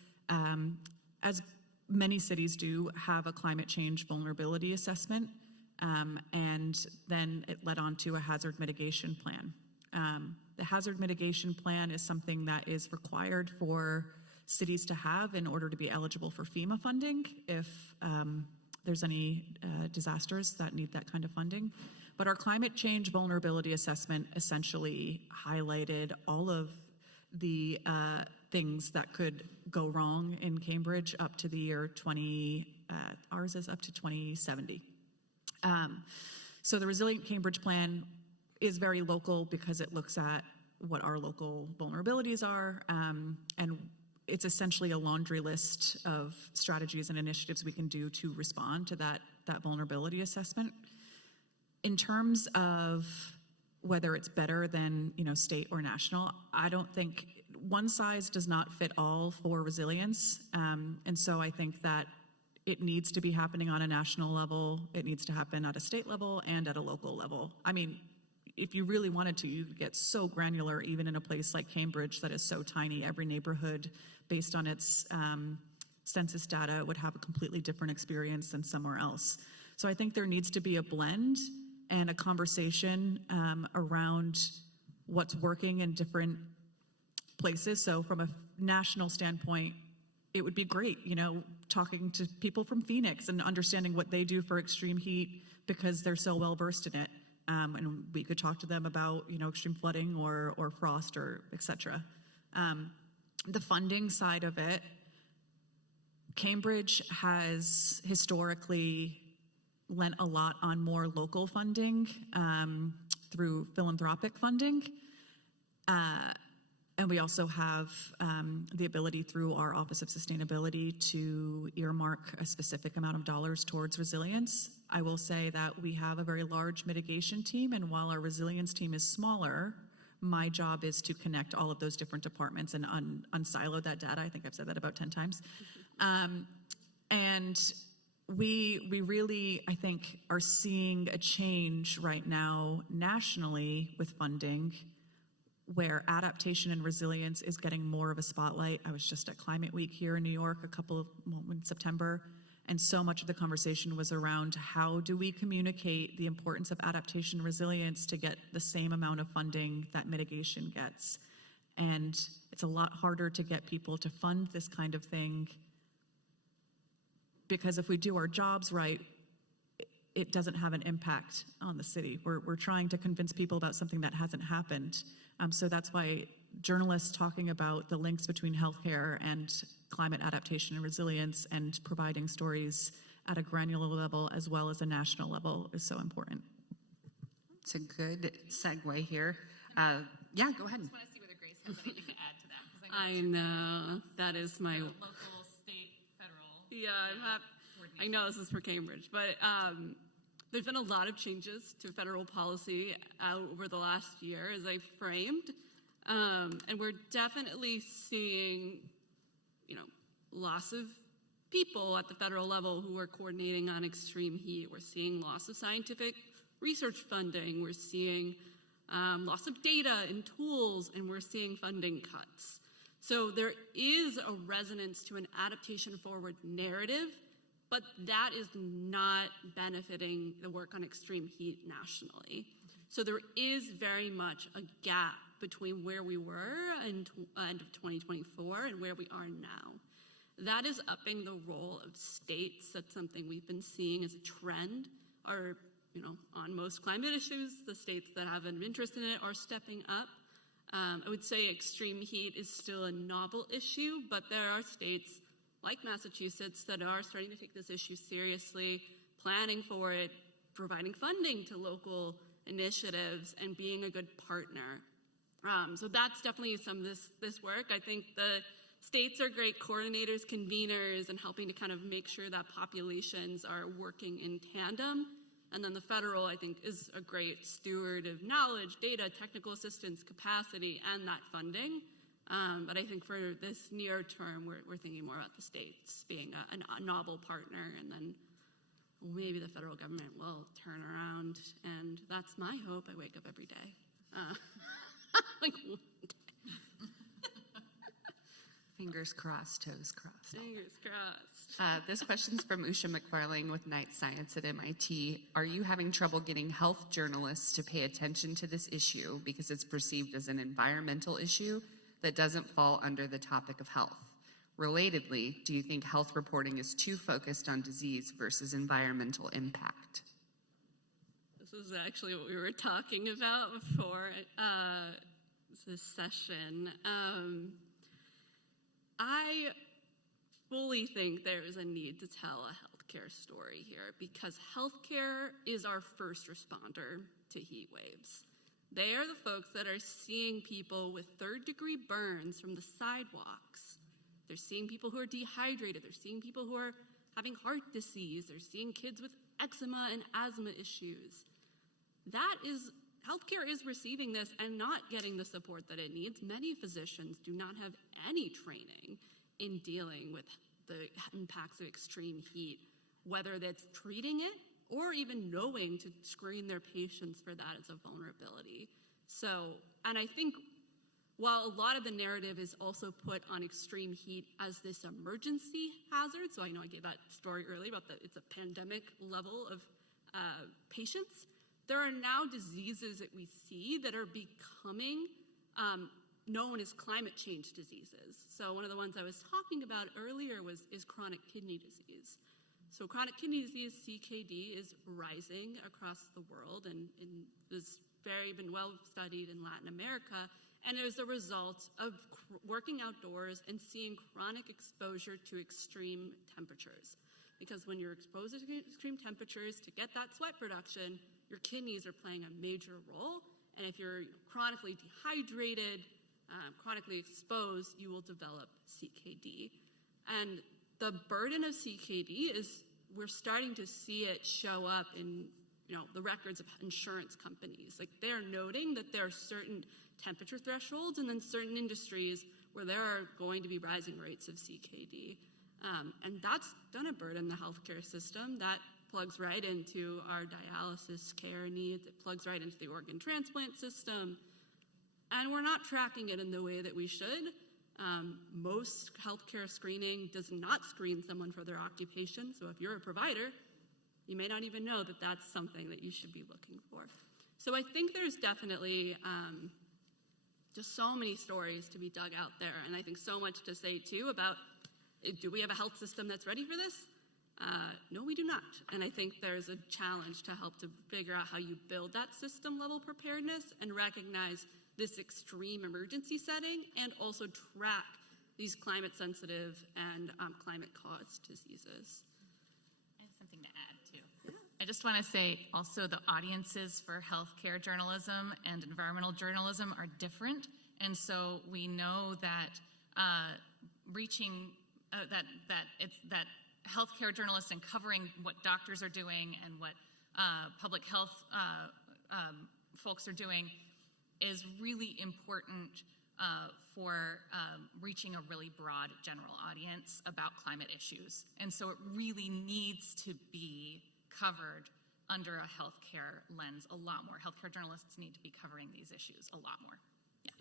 as many cities do, have a climate change vulnerability assessment, and then it led on to a hazard mitigation plan. The hazard mitigation plan is something that is required for cities to have in order to be eligible for FEMA funding if there's any disasters that need that kind of funding. But our climate change vulnerability assessment essentially highlighted all of the things that could go wrong in Cambridge up to the year ours is up to 2070. So the Resilient Cambridge Plan is very local because it looks at what our local vulnerabilities are, and it's essentially a laundry list of strategies and initiatives we can do to respond to that vulnerability assessment. In terms of whether it's better than state or national, I don't think one size does not fit all for resilience, and so I think that it needs to be happening on a national level, it needs to happen at a state level and at a local level. I mean, if you really wanted to, you could get so granular even in a place like Cambridge that is so tiny. Every neighborhood, based on its census data, would have a completely different experience than somewhere else. So I think there needs to be a blend and a conversation around what's working in different places. So from a national standpoint, it would be great, talking to people from Phoenix and understanding what they do for extreme heat because they're so well versed in it. And we could talk to them about, extreme flooding or frost or et cetera. The funding side of it, Cambridge has historically lent a lot on more local funding through philanthropic funding. And we also have the ability through our Office of Sustainability to earmark a specific amount of dollars towards resilience. I will say that we have a very large mitigation team, and while our resilience team is smaller, my job is to connect all of those different departments and unsilo that data. I think I've said that about 10 times. And we really, I think, are seeing a change right now nationally with funding where adaptation and resilience is getting more of a spotlight. I was just at Climate Week here in New York in September, and so much of the conversation was around how do we communicate the importance of adaptation and resilience to get the same amount of funding that mitigation gets. And it's a lot harder to get people to fund this kind of thing because if we do our jobs right, it doesn't have an impact on the city. We're trying to convince people about something that hasn't happened. So that's why journalists talking about the links between healthcare and climate adaptation and resilience and providing stories at a granular level as well as a national level is so important. It's a good segue here. Yeah, go ahead. I just want to see whether Grace has anything to add to that. 'Cause I know, that is my... local, state, federal. Yeah, I know this is for Cambridge, but there's been a lot of changes to federal policy over the last year, as I framed, and we're definitely seeing, loss of people at the federal level who are coordinating on extreme heat. We're seeing loss of scientific research funding. We're seeing loss of data and tools, and we're seeing funding cuts. So there is a resonance to an adaptation-forward narrative, but that is not benefiting the work on extreme heat nationally. So there is very much a gap between where we were in end of 2024 and where we are now. That is upping the role of states. That's something we've been seeing as a trend. On most climate issues, the states that have an interest in it are stepping up. I would say extreme heat is still a novel issue, but there are states like Massachusetts that are starting to take this issue seriously, planning for it, providing funding to local initiatives, and being a good partner. So that's definitely some of this work. I think the states are great coordinators, conveners, and helping to kind of make sure that populations are working in tandem. And then the federal, I think, is a great steward of knowledge, data, technical assistance, capacity, and that funding. But I think for this near term, we're thinking more about the states being a novel partner, and then maybe the federal government will turn around, and that's my hope. I wake up every day. Like, Fingers crossed, toes crossed. fingers crossed. This question's from Usha McFarlane with Night Science at MIT. Are you having trouble getting health journalists to pay attention to this issue because it's perceived as an environmental issue that doesn't fall under the topic of health? Relatedly, do you think health reporting is too focused on disease versus environmental impact? This is actually what we were talking about before this session. I fully think there is a need to tell a healthcare story here, because healthcare is our first responder to heat waves. They are the folks that are seeing people with third-degree burns from the sidewalks. They're seeing people who are dehydrated. They're seeing people who are having heart disease. They're seeing kids with eczema and asthma issues. Healthcare is receiving this and not getting the support that it needs. Many physicians do not have any training in dealing with the impacts of extreme heat, whether that's treating it or even knowing to screen their patients for that as a vulnerability. So, and I think while a lot of the narrative is also put on extreme heat as this emergency hazard, so I know I gave that story earlier about it's a pandemic level of patients, there are now diseases that we see that are becoming known as climate change diseases. So one of the ones I was talking about earlier is chronic kidney disease. So chronic kidney disease, CKD, is rising across the world and has been well studied in Latin America, and it is a result of working outdoors and seeing chronic exposure to extreme temperatures. Because when you're exposed to extreme temperatures to get that sweat production, your kidneys are playing a major role, and if you're chronically dehydrated, chronically exposed, you will develop CKD. And the burden of CKD is, we're starting to see it show up in the records of insurance companies. Like, they're noting that there are certain temperature thresholds and then certain industries where there are going to be rising rates of CKD. And that's going to burden the healthcare system. That plugs right into our dialysis care needs. It plugs right into the organ transplant system. And we're not tracking it in the way that we should. Most healthcare screening does not screen someone for their occupation. So if you're a provider, you may not even know that that's something that you should be looking for. So I think there's definitely just so many stories to be dug out there. And I think so much to say, too, about, do we have a health system that's ready for this? No, we do not. And I think there's a challenge to help to figure out how you build that system-level preparedness and recognize this extreme emergency setting, and also track these climate-sensitive and climate-caused diseases. I have something to add, too. Yeah. I just want to say also the audiences for healthcare journalism and environmental journalism are different. And so we know that reaching that healthcare journalists and covering what doctors are doing and what public health folks are doing is really important for reaching a really broad general audience about climate issues. And so it really needs to be covered under a healthcare lens a lot more. Healthcare journalists need to be covering these issues a lot more. Yeah.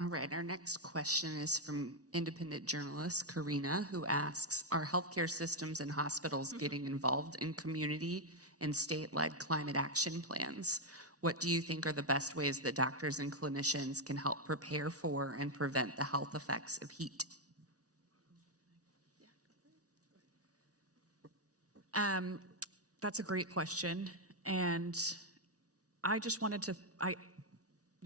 All right, our next question is from independent journalist Karina, who asks, are healthcare systems and hospitals getting involved in community and state-led climate action plans? What do you think are the best ways that doctors and clinicians can help prepare for and prevent the health effects of heat? That's a great question. And I just wanted to,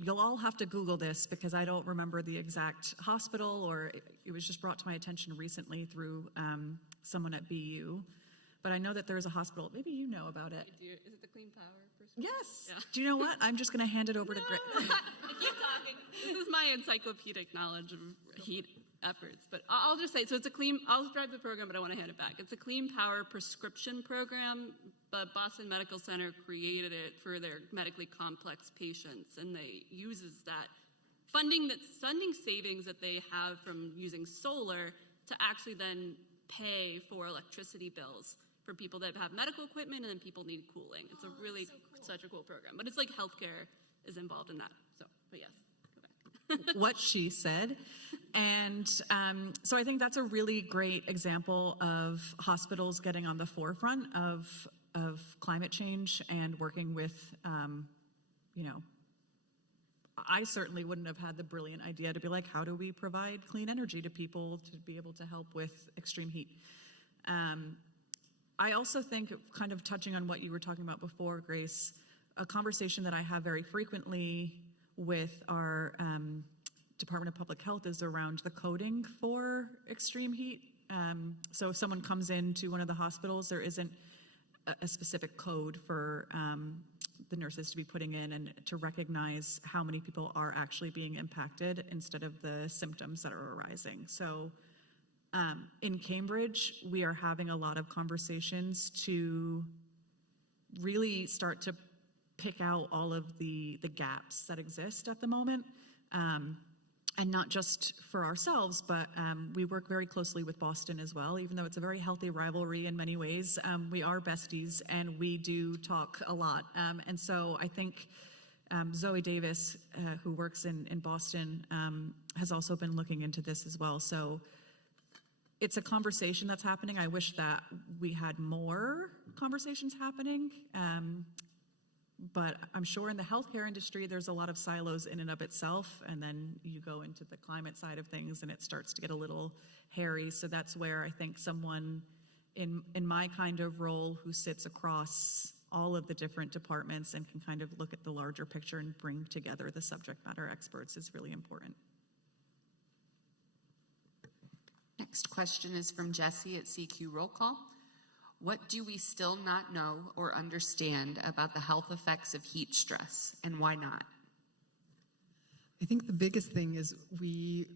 you'll all have to Google this because I don't remember the exact hospital, or it was just brought to my attention recently through someone at BU. but I know that there is a hospital. Maybe you know about it. Is it the Clean Power Prescription? Yes. Yeah. Do you know what? I'm just going to hand it over to Grit. I keep talking. This is my encyclopedic knowledge of heat efforts, but I'll just say, so it's a clean, I'll drive the program, but I want to hand it back. It's a Clean Power Prescription Program, but Boston Medical Center created it for their medically complex patients, and they uses that funding savings that they have from using solar to actually then pay for electricity bills for people that have medical equipment and then people need cooling. It's a really such a cool program, but it's like healthcare is involved in that. So, but yes. What she said. And so I think that's a really great example of hospitals getting on the forefront of climate change and working with, I certainly wouldn't have had the brilliant idea to be like, how do we provide clean energy to people to be able to help with extreme heat? I also think, kind of touching on what you were talking about before, Grace, a conversation that I have very frequently with our Department of Public Health is around the coding for extreme heat. So if someone comes into one of the hospitals, there isn't a specific code for the nurses to be putting in and to recognize how many people are actually being impacted instead of the symptoms that are arising. So in Cambridge, we are having a lot of conversations to really start to pick out all of the gaps that exist at the moment. And not just for ourselves, but we work very closely with Boston as well, even though it's a very healthy rivalry in many ways. We are besties and we do talk a lot. And so I think Zoe Davis, who works in Boston, has also been looking into this as well. So it's a conversation that's happening. I wish that we had more conversations happening. But I'm sure in the healthcare industry, there's a lot of silos in and of itself, and then you go into the climate side of things and it starts to get a little hairy. So that's where I think someone in my kind of role who sits across all of the different departments and can kind of look at the larger picture and bring together the subject matter experts is really important. Next question is from Jesse at CQ Roll Call. What do we still not know or understand about the health effects of heat stress, and why not? I think the biggest thing is we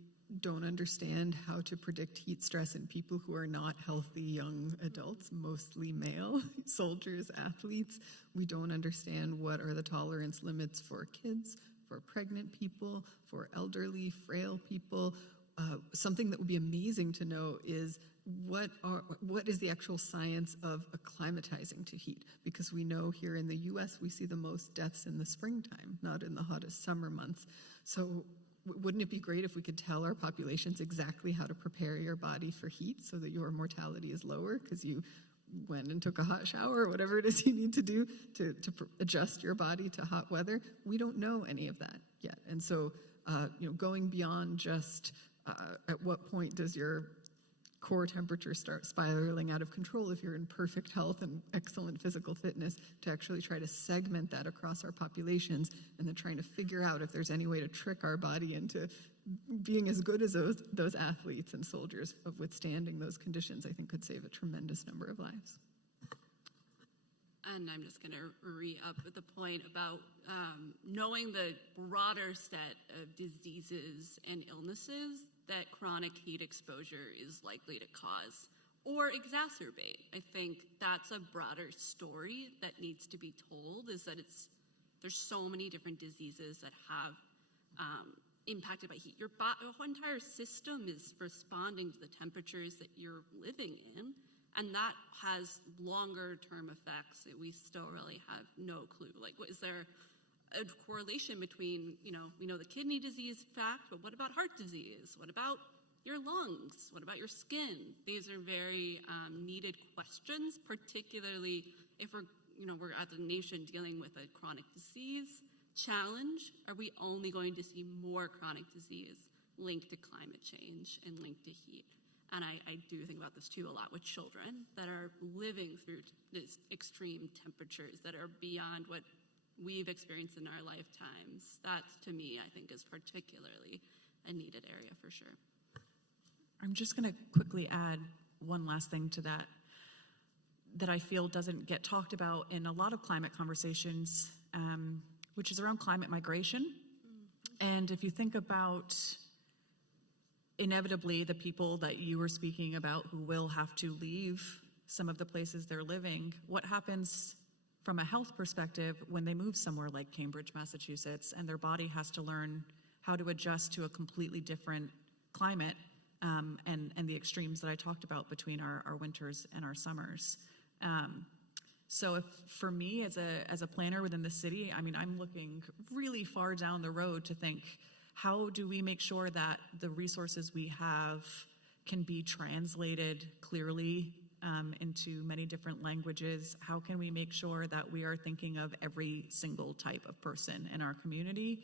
don't understand how to predict heat stress in people who are not healthy young adults, mostly male, soldiers, athletes. We don't understand what are the tolerance limits for kids, for pregnant people, for elderly, frail people. Something that would be amazing to know is what is the actual science of acclimatizing to heat? Because we know here in the US, we see the most deaths in the springtime, not in the hottest summer months. So wouldn't it be great if we could tell our populations exactly how to prepare your body for heat so that your mortality is lower because you went and took a hot shower or whatever it is you need to do to adjust your body to hot weather? We don't know any of that yet. And so, going beyond just at what point does your core temperature start spiraling out of control if you're in perfect health and excellent physical fitness, to actually try to segment that across our populations and then trying to figure out if there's any way to trick our body into being as good as those athletes and soldiers of withstanding those conditions, I think could save a tremendous number of lives. And I'm just going to re-up with the point about knowing the broader set of diseases and illnesses that chronic heat exposure is likely to cause or exacerbate. I think that's a broader story that needs to be told, is that there's so many different diseases that have impacted by heat. Your whole entire system is responding to the temperatures that you're living in. And that has longer term effects that we still really have no clue. Like, is there a correlation between, we know the kidney disease fact, but what about heart disease? What about your lungs? What about your skin? These are very needed questions, particularly if we're as a nation dealing with a chronic disease challenge. Are we only going to see more chronic disease linked to climate change and linked to heat? And I do think about this too a lot with children that are living through these extreme temperatures that are beyond what we've experienced in our lifetimes. That, to me, I think is particularly a needed area for sure. I'm just going to quickly add one last thing to that. that I feel doesn't get talked about in a lot of climate conversations, which is around climate migration. And if you think about inevitably the people that you were speaking about who will have to leave some of the places they're living, what happens from a health perspective when they move somewhere like Cambridge, Massachusetts, and their body has to learn how to adjust to a completely different climate, and the extremes that I talked about between our winters and our summers. So if, for me as a planner within the city, I mean, I'm looking really far down the road to think, how do we make sure that the resources we have can be translated clearly into many different languages? How can we make sure that we are thinking of every single type of person in our community?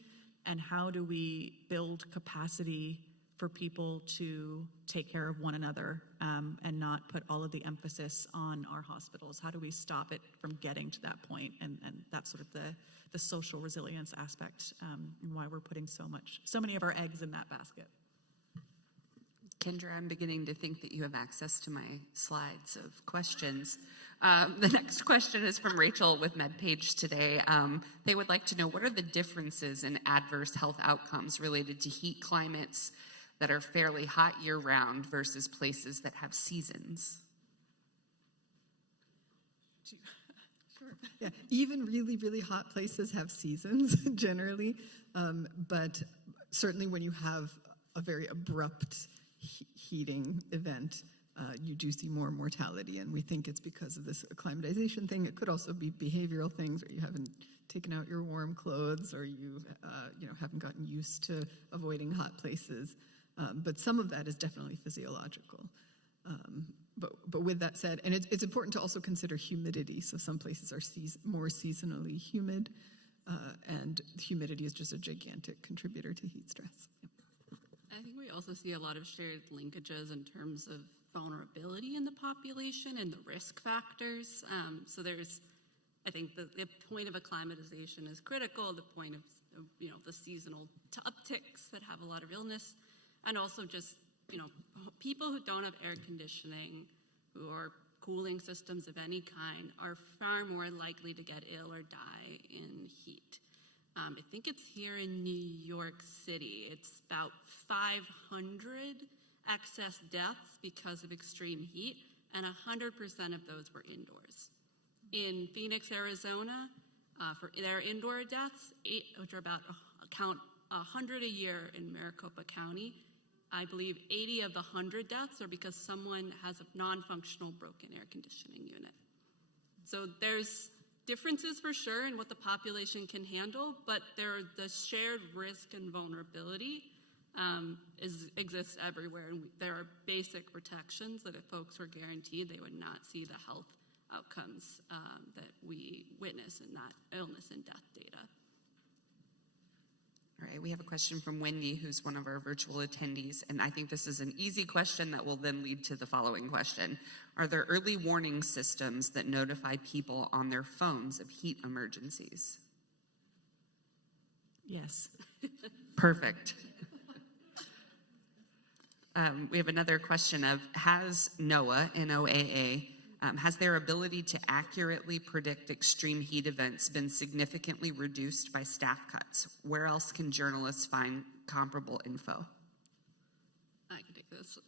And how do we build capacity for people to take care of one another, and not put all of the emphasis on our hospitals? How do we stop it from getting to that point? And that's sort of the social resilience aspect, and why we're putting so many of our eggs in that basket. Kendra, I'm beginning to think that you have access to my slides of questions. The next question is from Rachel with MedPage today. They would like to know, what are the differences in adverse health outcomes related to heat climates that are fairly hot year-round versus places that have seasons? Sure. Yeah, even really, really hot places have seasons generally, but certainly when you have a very abrupt heating event, you do see more mortality, and we think it's because of this acclimatization thing. It could also be behavioral things, or you haven't taken out your warm clothes, or you haven't gotten used to avoiding hot places. But some of that is definitely physiological. But with that said, and it's important to also consider humidity. So some places are more seasonally humid, and humidity is just a gigantic contributor to heat stress. Yep. I think we also see a lot of shared linkages in terms of vulnerability in the population and the risk factors. So there's, I think the point of acclimatization is critical, the point of the seasonal upticks that have a lot of illness, and also just, people who don't have air conditioning, who are cooling systems of any kind, are far more likely to get ill or die in heat. I think it's here in New York City, it's about 500 excess deaths because of extreme heat, and 100% of those were indoors. In Phoenix, Arizona, for their indoor deaths, which are about count 100 a year in Maricopa County, I believe 80 of the 100 deaths are because someone has a non-functional broken air conditioning unit. So there's differences for sure in what the population can handle, but the shared risk and vulnerability exists everywhere, and there are basic protections that if folks were guaranteed, they would not see the health outcomes that we witness in that illness and death data. All right, we have a question from Wendy, who's one of our virtual attendees, and I think this is an easy question that will then lead to the following question. Are there early warning systems that notify people on their phones of heat emergencies? Yes. Perfect. We have another question of, has NOAA, N-O-A-A, has their ability to accurately predict extreme heat events been significantly reduced by staff cuts? Where else can journalists find comparable info? I can take this.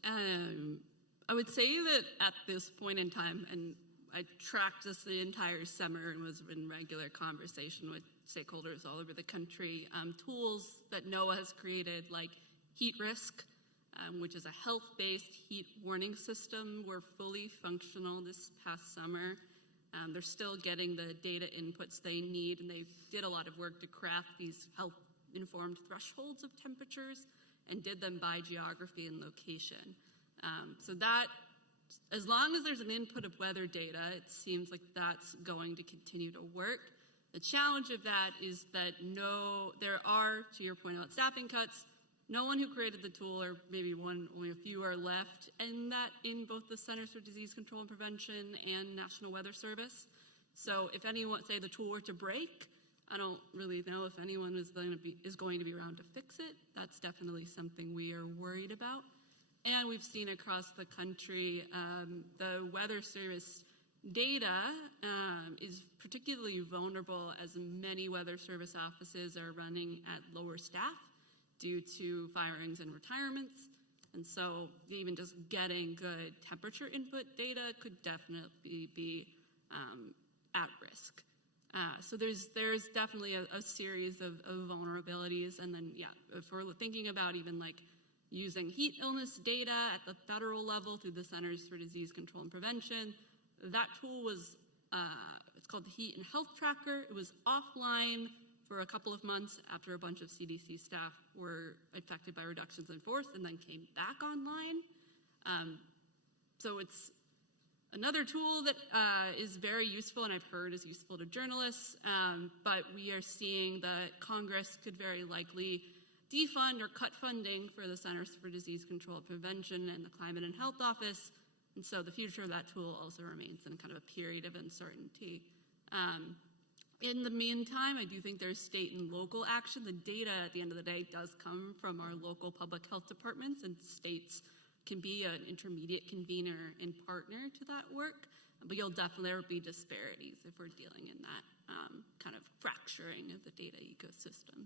I would say that at this point in time, and I tracked this the entire summer and was in regular conversation with stakeholders all over the country, tools that NOAA has created, like heat risk, which is a health-based heat warning system, were fully functional this past summer. They're still getting the data inputs they need, and they did a lot of work to craft these health-informed thresholds of temperatures and did them by geography and location. So that, as long as there's an input of weather data, it seems like that's going to continue to work. The challenge of that is that there are, to your point about staffing cuts, no one who created the tool, or maybe only a few are left, and that in both the Centers for Disease Control and Prevention and National Weather Service. So if anyone, say the tool were to break, I don't really know if anyone is going to be around to fix it. That's definitely something we are worried about. And we've seen across the country, the Weather Service data is particularly vulnerable as many weather service offices are running at lower staff due to firings and retirements. And so even just getting good temperature input data could definitely be at risk. So there's definitely a series of vulnerabilities. And then, yeah, if we're thinking about even like using heat illness data at the federal level through the Centers for Disease Control and Prevention, that tool was, it's called the Heat and Health Tracker. It was offline for a couple of months after a bunch of CDC staff were affected by reductions in force and then came back online. So it's another tool that is very useful and I've heard is useful to journalists, but we are seeing that Congress could very likely defund or cut funding for the Centers for Disease Control and Prevention and the Climate and Health Office. And so the future of that tool also remains in kind of a period of uncertainty. In the meantime, I do think there's state and local action. The data at the end of the day does come from our local public health departments, and states can be an intermediate convener and partner to that work. But you'll definitely, there will be disparities if we're dealing in that kind of fracturing of the data ecosystem.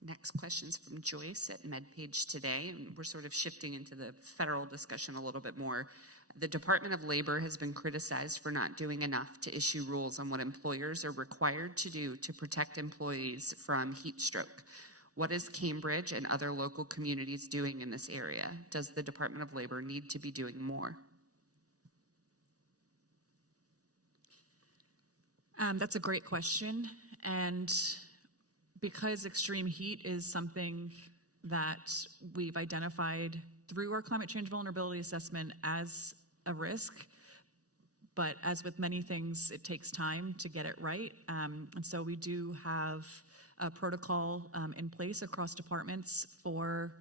Next question's from Joyce at MedPage Today, and we're sort of shifting into the federal discussion a little bit more. The Department of Labor has been criticized for not doing enough to issue rules on what employers are required to do to protect employees from heat stroke. What is Cambridge and other local communities doing in this area? Does the Department of Labor need to be doing more? That's a great question. And because extreme heat is something that we've identified through our climate change vulnerability assessment as a risk, but as with many things, it takes time to get it right. And so we do have a protocol in place across departments for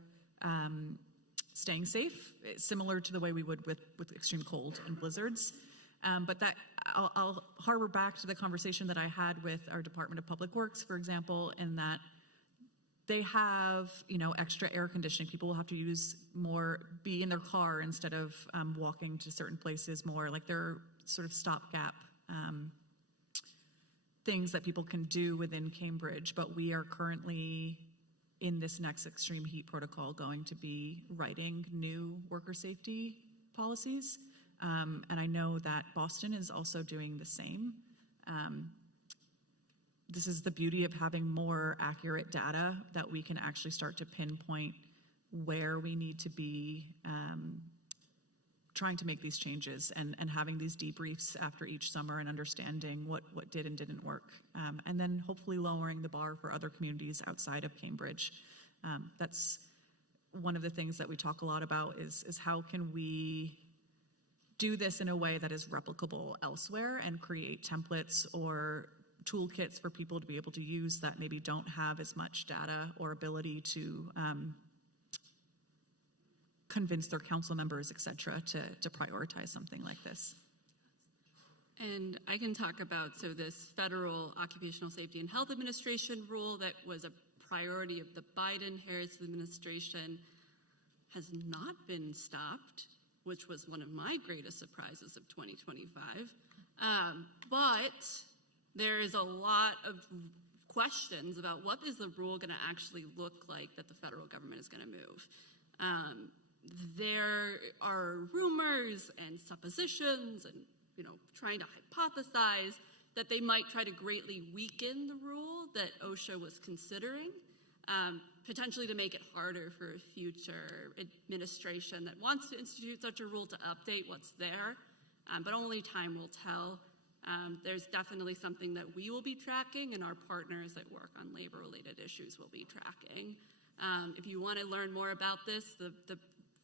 staying safe, similar to the way we would with extreme cold and blizzards. But that I'll harbor back to the conversation that I had with our Department of Public Works, for example, in that they have, extra air conditioning. People will have to be in their car instead of walking to certain places more. Like there are sort of stopgap things that people can do within Cambridge, but we are currently in this next extreme heat protocol going to be writing new worker safety policies. And I know that Boston is also doing the same. This is the beauty of having more accurate data that we can actually start to pinpoint where we need to be trying to make these changes and having these debriefs after each summer and understanding what did and didn't work. And then hopefully lowering the bar for other communities outside of Cambridge. That's one of the things that we talk a lot about is how can we do this in a way that is replicable elsewhere and create templates or toolkits for people to be able to use that maybe don't have as much data or ability to convince their council members, et cetera, to prioritize something like this. And I can talk about, so this Federal Occupational Safety and Health Administration rule that was a priority of the Biden-Harris administration has not been stopped, which was one of my greatest surprises of 2025. But there is a lot of questions about what is the rule going to actually look like that the federal government is going to move. There are rumors and suppositions and trying to hypothesize that they might try to greatly weaken the rule that OSHA was considering, potentially to make it harder for a future administration that wants to institute such a rule to update what's there, but only time will tell. There's definitely something that we will be tracking, and our partners that work on labor-related issues will be tracking. If you want to learn more about this, the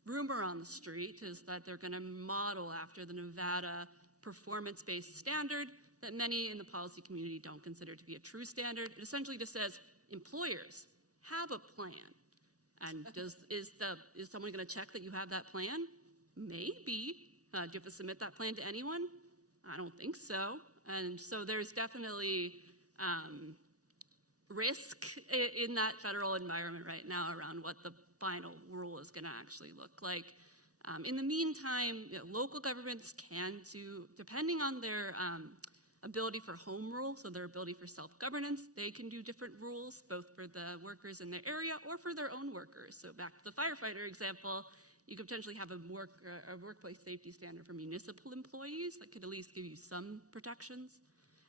rumor on the street is that they're going to model after the Nevada performance-based standard that many in the policy community don't consider to be a true standard. It essentially just says employers have a plan, and is someone going to check that you have that plan? Maybe. Do you have to submit that plan to anyone? I don't think so. And so there's definitely risk in that federal environment right now around what the final rule is going to actually look like. In the meantime, local governments can, depending on their ability for home rule, so their ability for self-governance, they can do different rules, both for the workers in their area or for their own workers. So back to the firefighter example, you could potentially have a workplace safety standard for municipal employees that could at least give you some protections.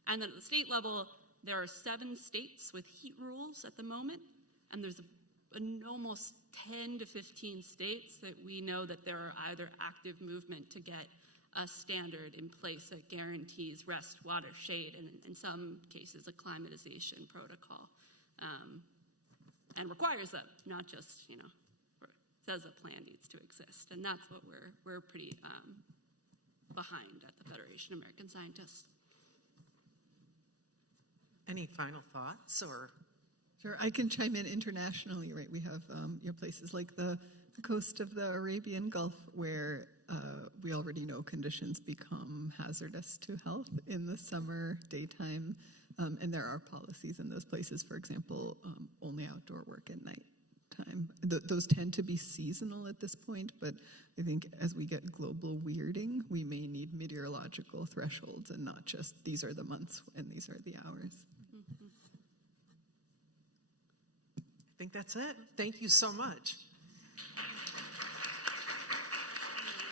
And then at the state level, there are 7 states with heat rules at the moment, and there's almost 10 to 15 states that we know that there are either active movement to get a standard in place that guarantees rest, water, shade, and in some cases a climatization protocol, and requires them, not just, says a plan needs to exist. And that's what we're pretty behind at the Federation of American Scientists. Any final thoughts or? Sure, I can chime in internationally, right? We have places like the coast of the Arabian Gulf where we already know conditions become hazardous to health in the summer daytime, and there are policies in those places, for example, only outdoor work at night time. Those tend to be seasonal at this point, but I think as we get global weirding, we may need meteorological thresholds and not just these are the months and these are the hours. Mm-hmm. I think that's it. Thank you so much.